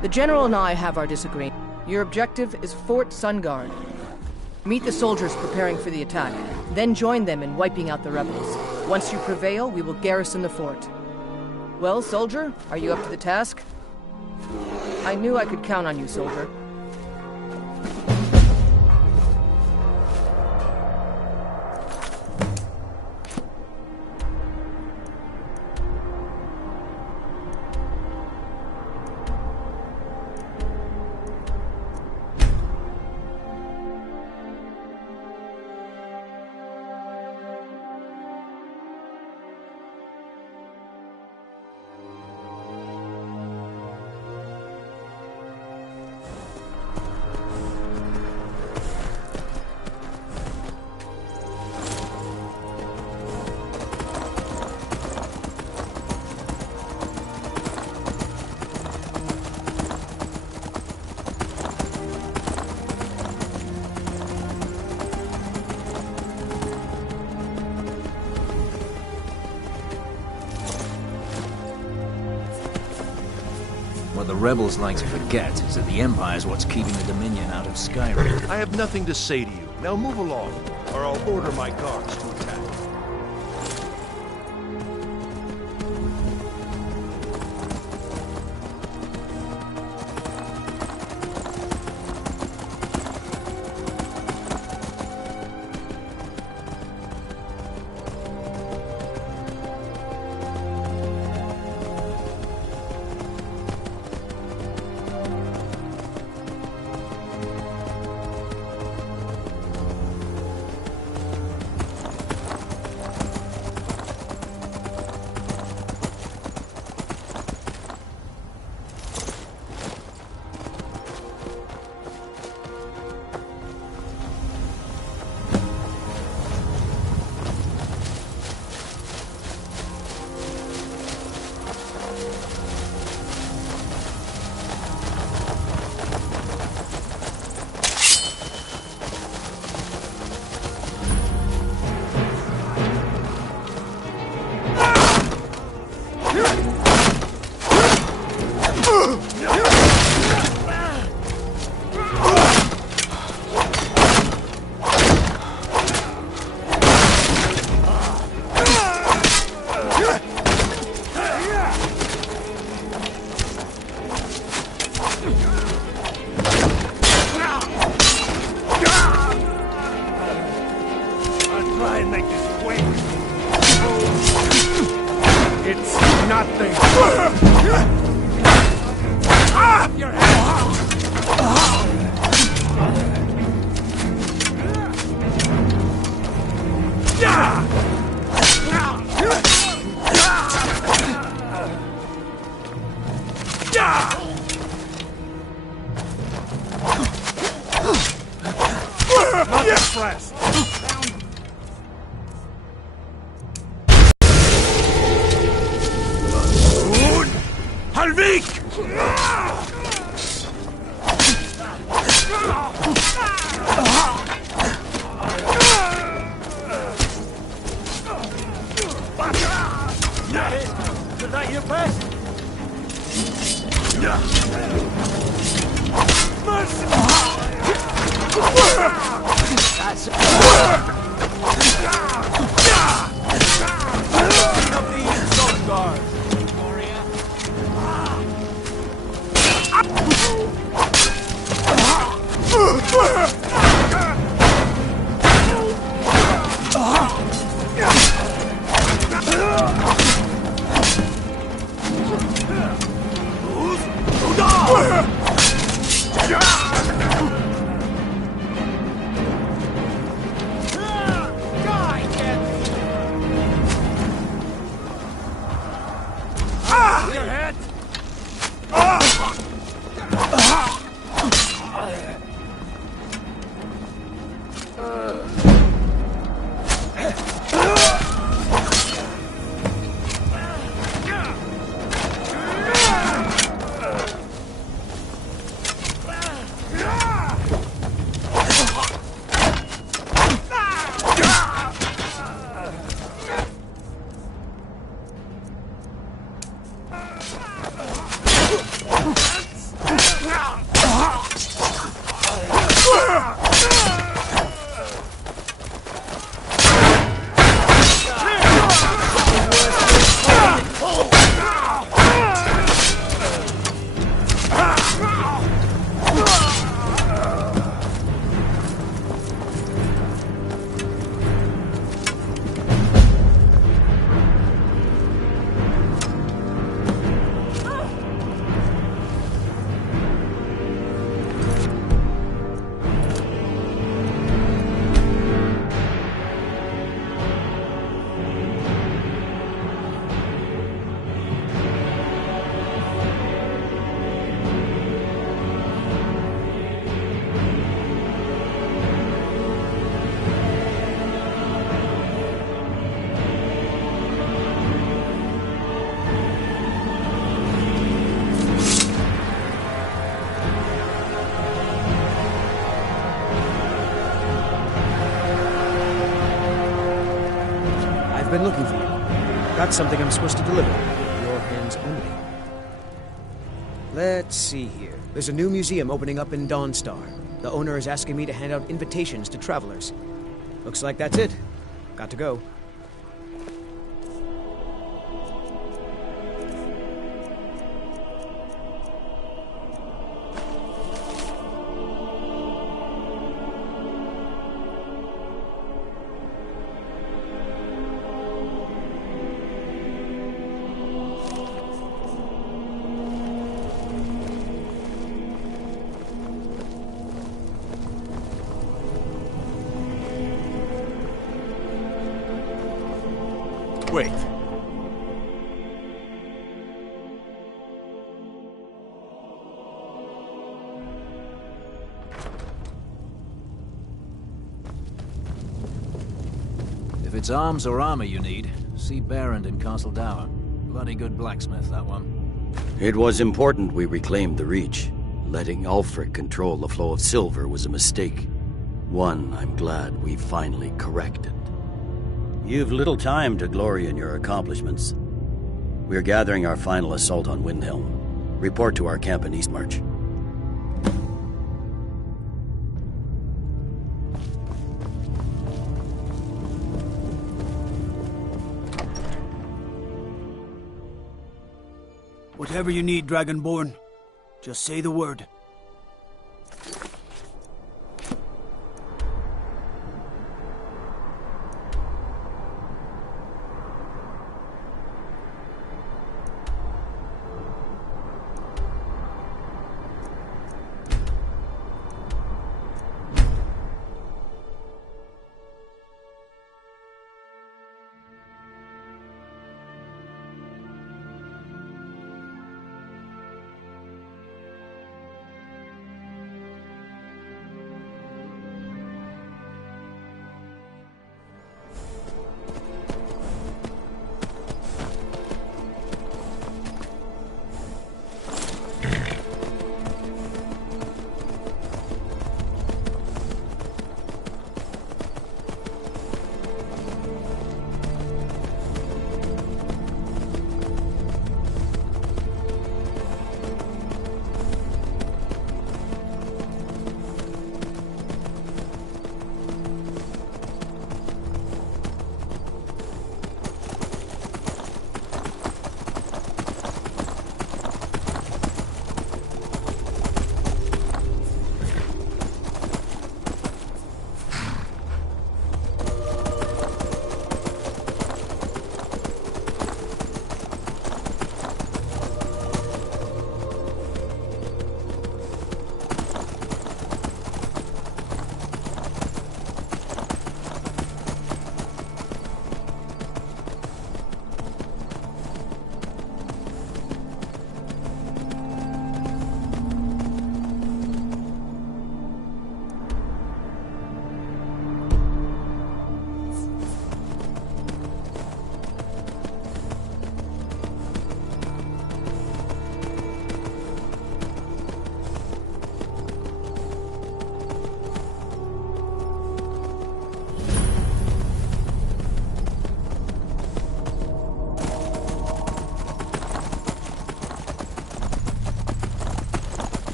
The General and I have our disagreement. Your objective is Fort Sunguard. Meet the soldiers preparing for the attack, then join them in wiping out the rebels. Once you prevail, we will garrison the fort. Well, soldier, are you up to the task? I knew I could count on you, soldier. What the rebels like to forget is that the Empire's what's keeping the Dominion out of Skyrim. I have nothing to say to you. Now move along, or I'll order my guards to attack. I've been looking for you. Got something I'm supposed to deliver. Your hands only. Let's see here. There's a new museum opening up in Dawnstar. The owner is asking me to hand out invitations to travelers. Looks like that's it. Got to go. Wait. If it's arms or armor you need, see Barrand in Castle Dower. Bloody good blacksmith, that one. It was important we reclaimed the Reach. Letting Ulfric control the flow of silver was a mistake. One I'm glad we finally corrected. You've little time to glory in your accomplishments. We're gathering our final assault on Windhelm. Report to our camp in Eastmarch. Whatever you need, Dragonborn. Just say the word.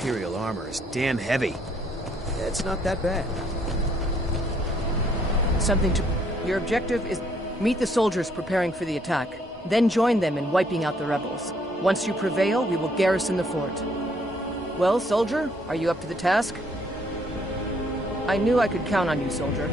Imperial armor is damn heavy. It's not that bad. Something to... Your objective is meet the soldiers preparing for the attack, then join them in wiping out the rebels. Once you prevail, we will garrison the fort. Well, soldier, are you up to the task? I knew I could count on you, soldier.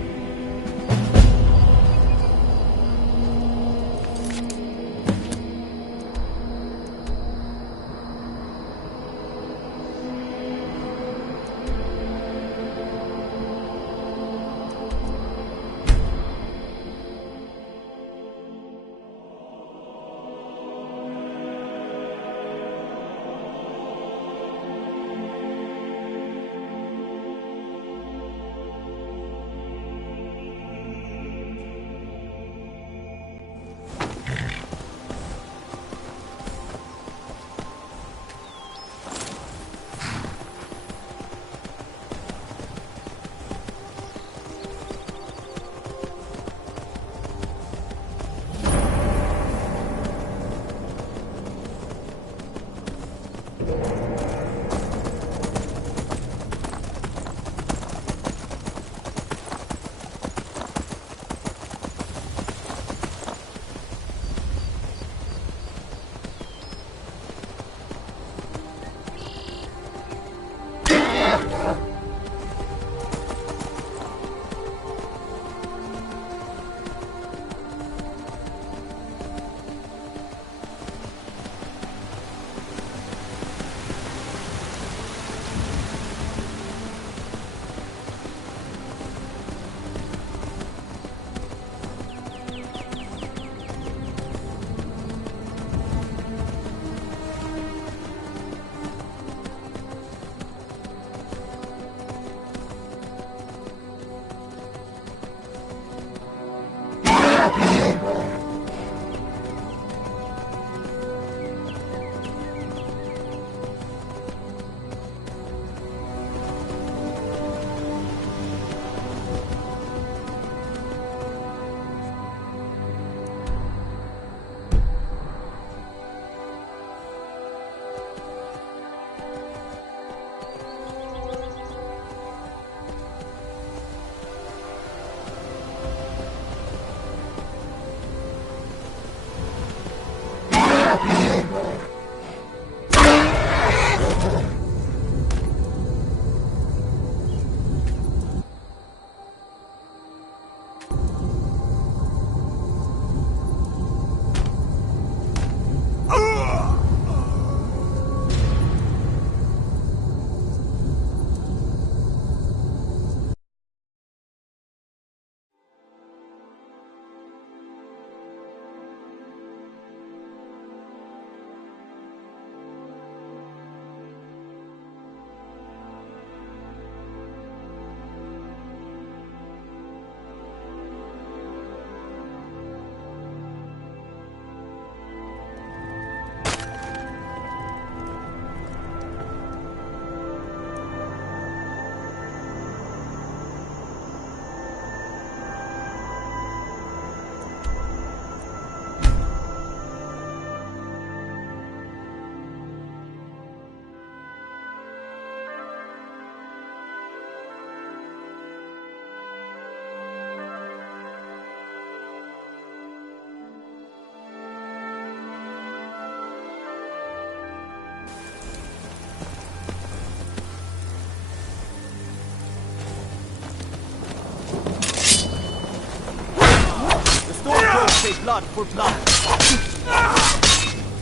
Say blood for blood.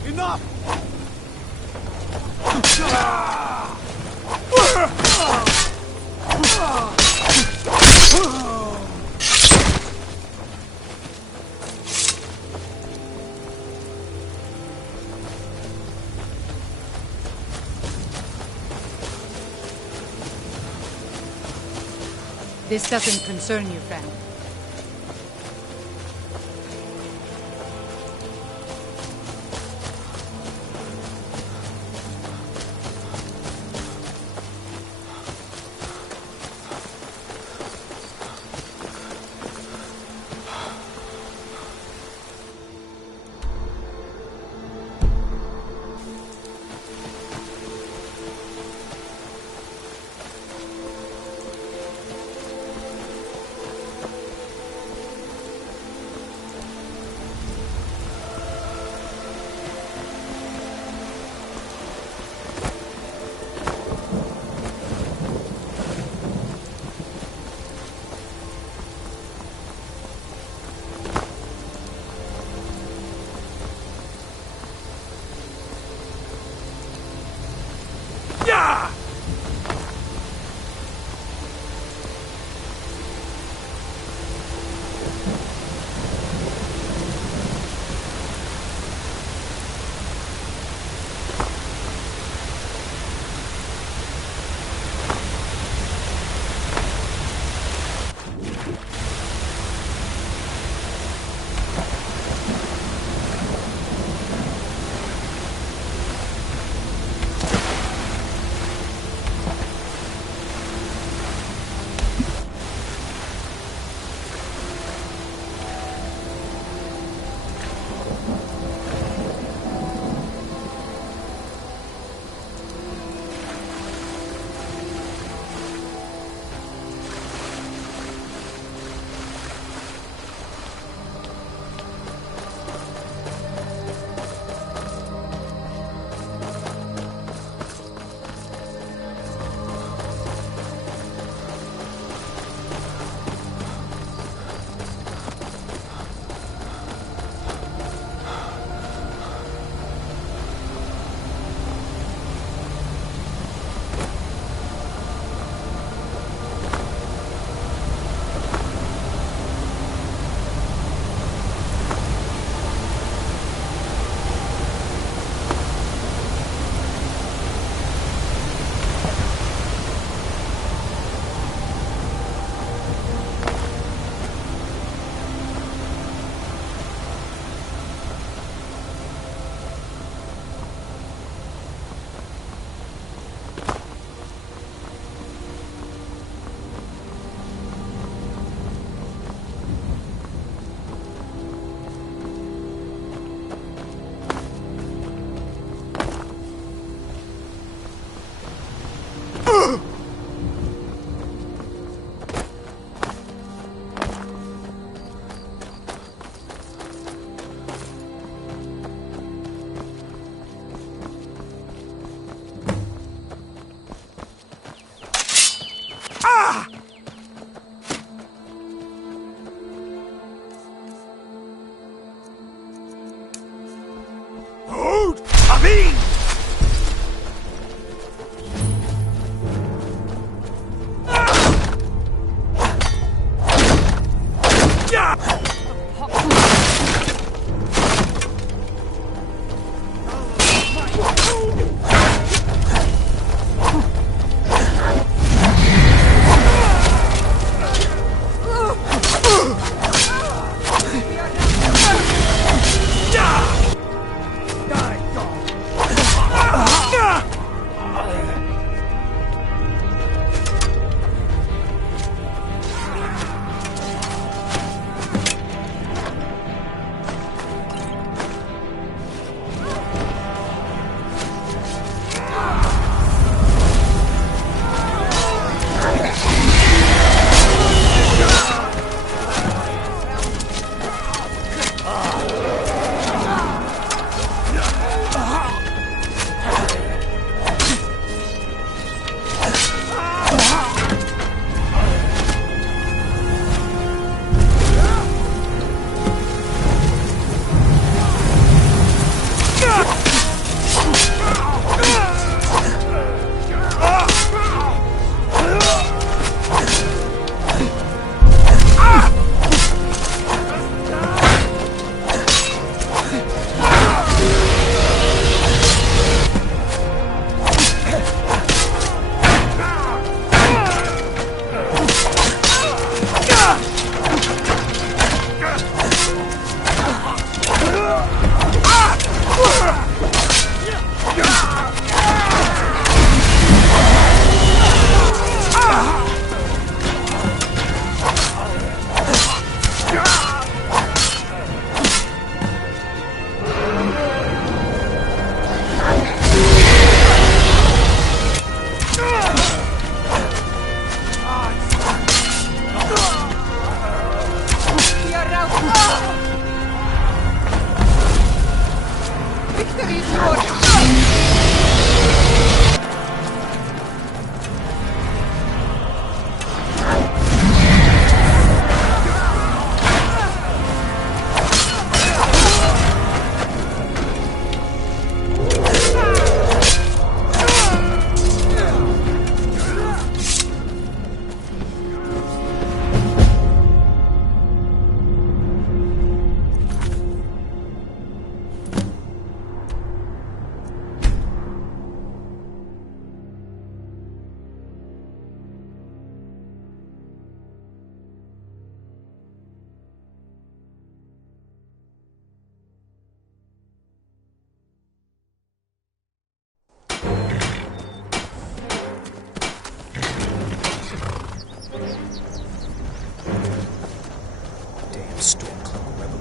Enough! This doesn't concern you, friend.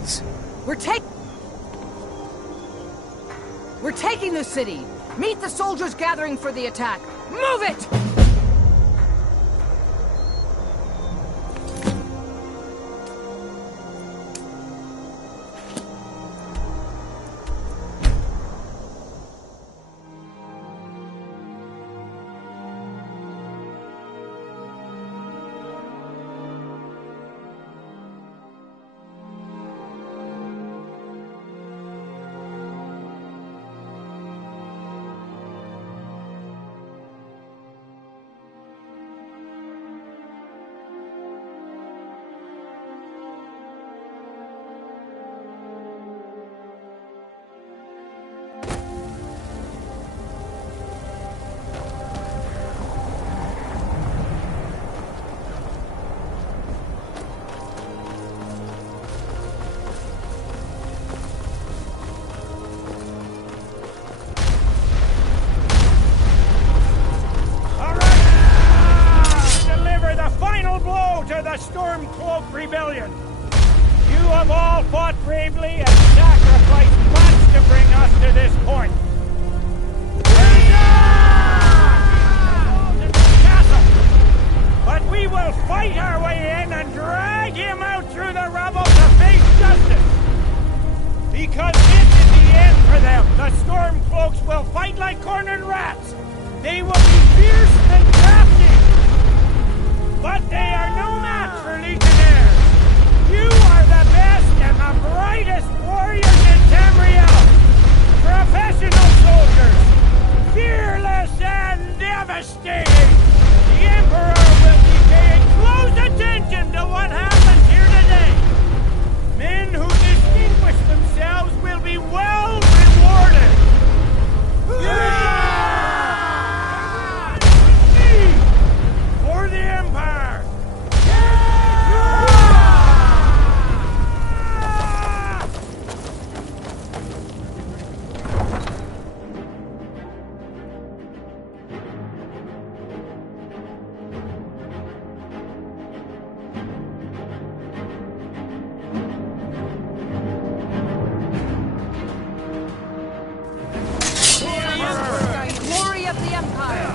Rebels? We're taking the city! Meet the soldiers gathering for the attack! Move it! The Stormcloak Rebellion. You have all fought bravely and sacrificed much to bring us to this point. But we will fight our way in and drag him out through the rubble to face justice. Because this is the end for them. The Stormcloaks will fight like cornered rats. They will be fierce and crafty. But they are no match for Legionnaires! You are the best and the brightest warriors in Tamriel! Professional soldiers! Fearless and devastating! The Emperor will be paying close attention to what happens here today! Men who distinguish themselves will be well rewarded! For the Empire! Glory of the Empire!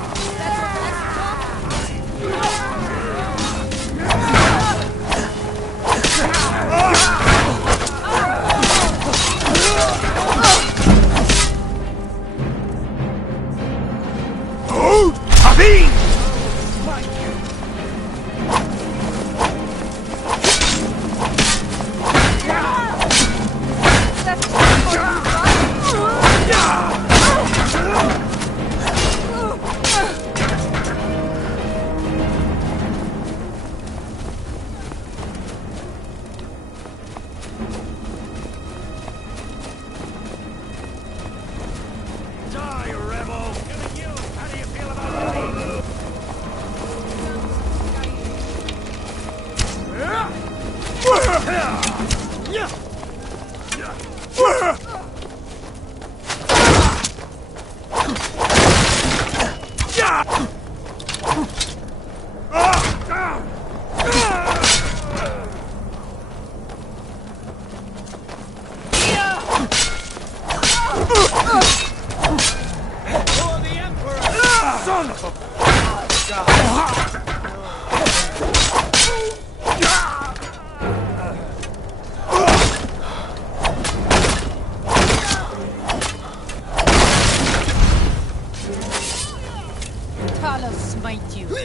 I'll smite you. You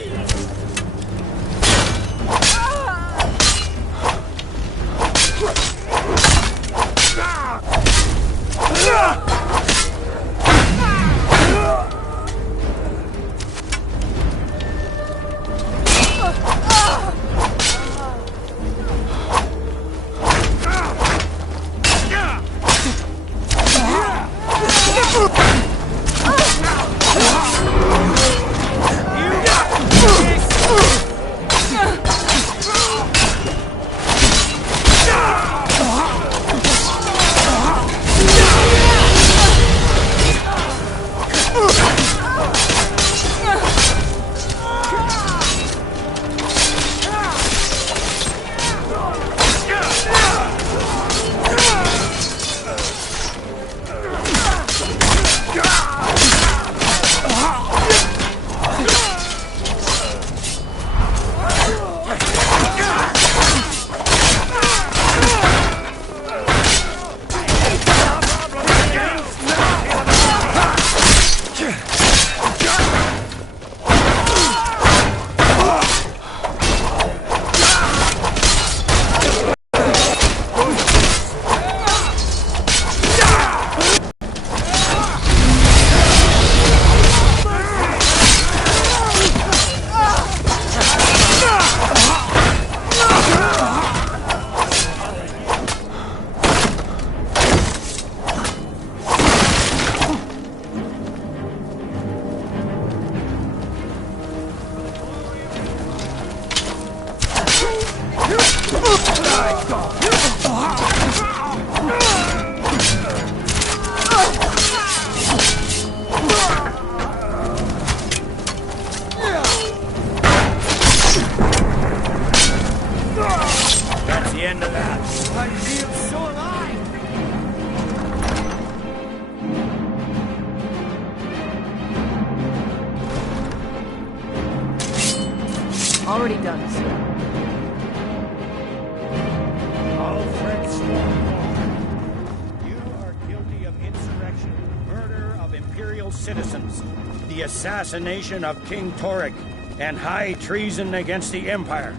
That's the end of that. I feel so alive. Already done, sir. Ulfric Stormcloak, you are guilty of insurrection, murder of imperial citizens, the assassination of King Torek, and high treason against the Empire.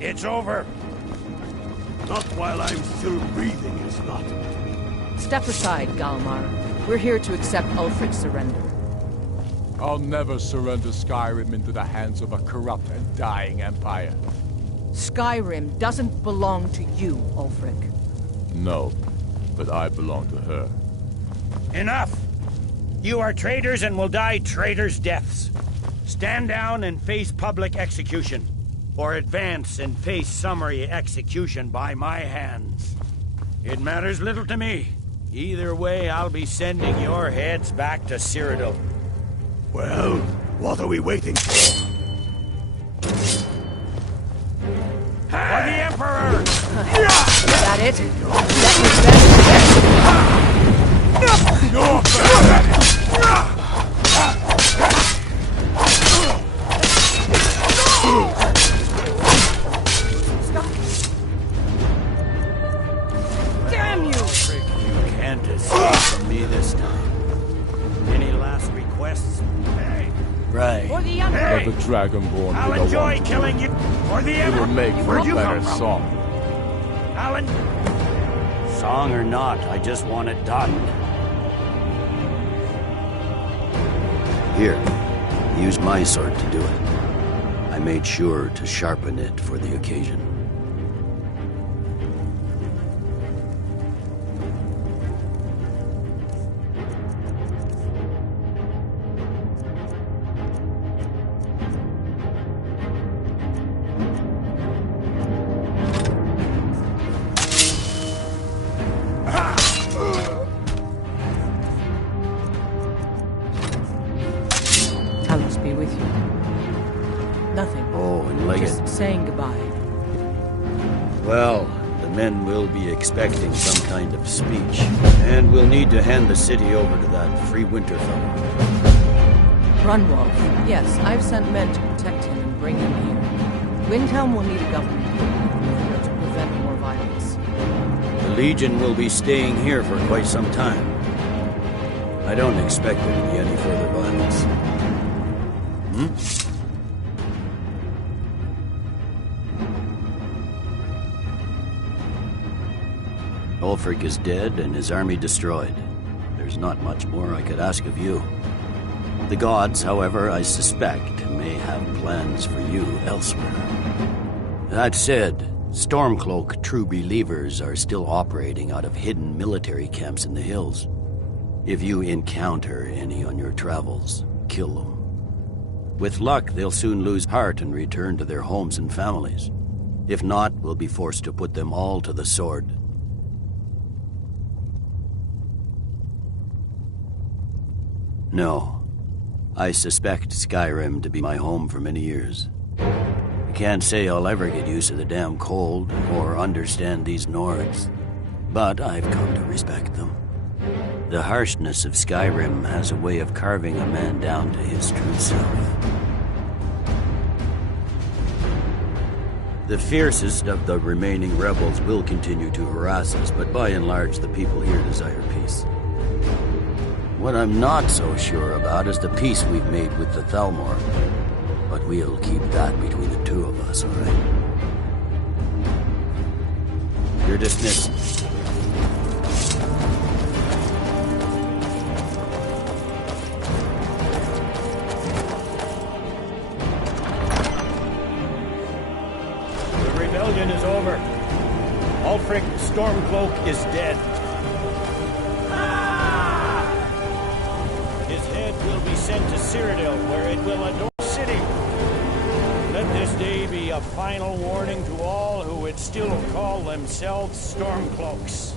It's over. Not while I'm still breathing, it's not. Step aside, Galmar. We're here to accept Ulfric's surrender. I'll never surrender Skyrim into the hands of a corrupt and dying empire. Skyrim doesn't belong to you, Ulfric. No, but I belong to her. Enough! You are traitors and will die traitors' deaths. Stand down and face public execution. Or advance and face summary execution by my hands. It matters little to me. Either way, I'll be sending your heads back to Cyrodiil. Well, what are we waiting for? For the Emperor! Is that it? Damn you! You can't escape from me this time. Any last requests? Hey! Right. For the Let Emperor! the Dragonborn I'll be the enjoy one. killing you. For the It Emperor! will make for Where'd a you better come from? song. Alan? Song or not, I just want it done. Here, use my sword to do it. I made sure to sharpen it for the occasion. Talos be with you. Nothing. Oh, and Leggett. Just saying goodbye. Well, the men will be expecting some kind of speech, and we'll need to hand the city over to that free winter fellow. Runwolf. Yes, I've sent men to protect him and bring him here. Windhelm will need a government to prevent more violence. The Legion will be staying here for quite some time. I don't expect there to be any further violence. Ulfric is dead and his army destroyed. There's not much more I could ask of you. The gods, however, I suspect, may have plans for you elsewhere. That said, Stormcloak true believers are still operating out of hidden military camps in the hills. If you encounter any on your travels, kill them. With luck, they'll soon lose heart and return to their homes and families. If not, we'll be forced to put them all to the sword. No. I suspect Skyrim to be my home for many years. I can't say I'll ever get used to the damn cold or understand these Nords, but I've come to respect them. The harshness of Skyrim has a way of carving a man down to his true self. The fiercest of the remaining rebels will continue to harass us, but by and large the people here desire peace. What I'm not so sure about is the peace we've made with the Thalmor. But we'll keep that between the two of us, all right? You're dismissed. The rebellion is over. Ulfric Stormcloak is dead. His head will be sent to Cyrodiil, where it will adorn the city. Let this day be a final warning to all who would still call themselves Stormcloaks.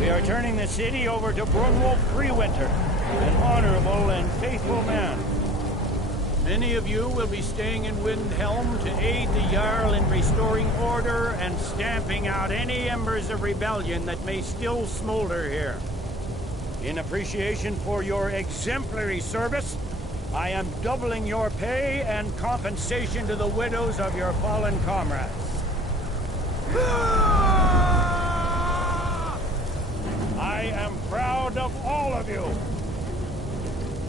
We are turning the city over to Brunwolf Freewinter, an honorable and faithful man. Many of you will be staying in Windhelm to aid the Jarl in restoring order and stamping out any embers of rebellion that may still smolder here. In appreciation for your exemplary service, I am doubling your pay and compensation to the widows of your fallen comrades. I am proud of all of you.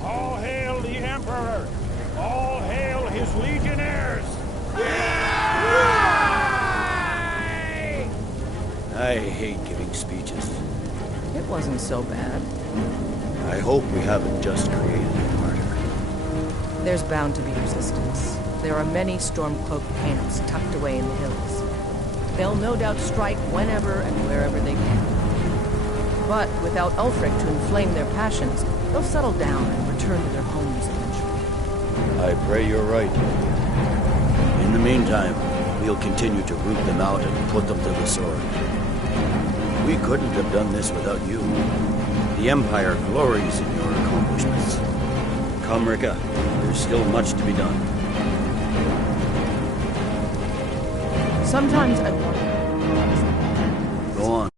All hail the Emperor! All hail his legionnaires! I hate giving speeches. It wasn't so bad. I hope we haven't just created a martyr. There's bound to be resistance. There are many Stormcloak camps tucked away in the hills. They'll no doubt strike whenever and wherever they can. But without Ulfric to inflame their passions, they'll settle down and return to their homes eventually. I pray you're right. In the meantime, we'll continue to root them out and put them to the sword. We couldn't have done this without you. The Empire glories in your accomplishments. Come, Rika. There's still much to be done. Sometimes I wonder... Go on.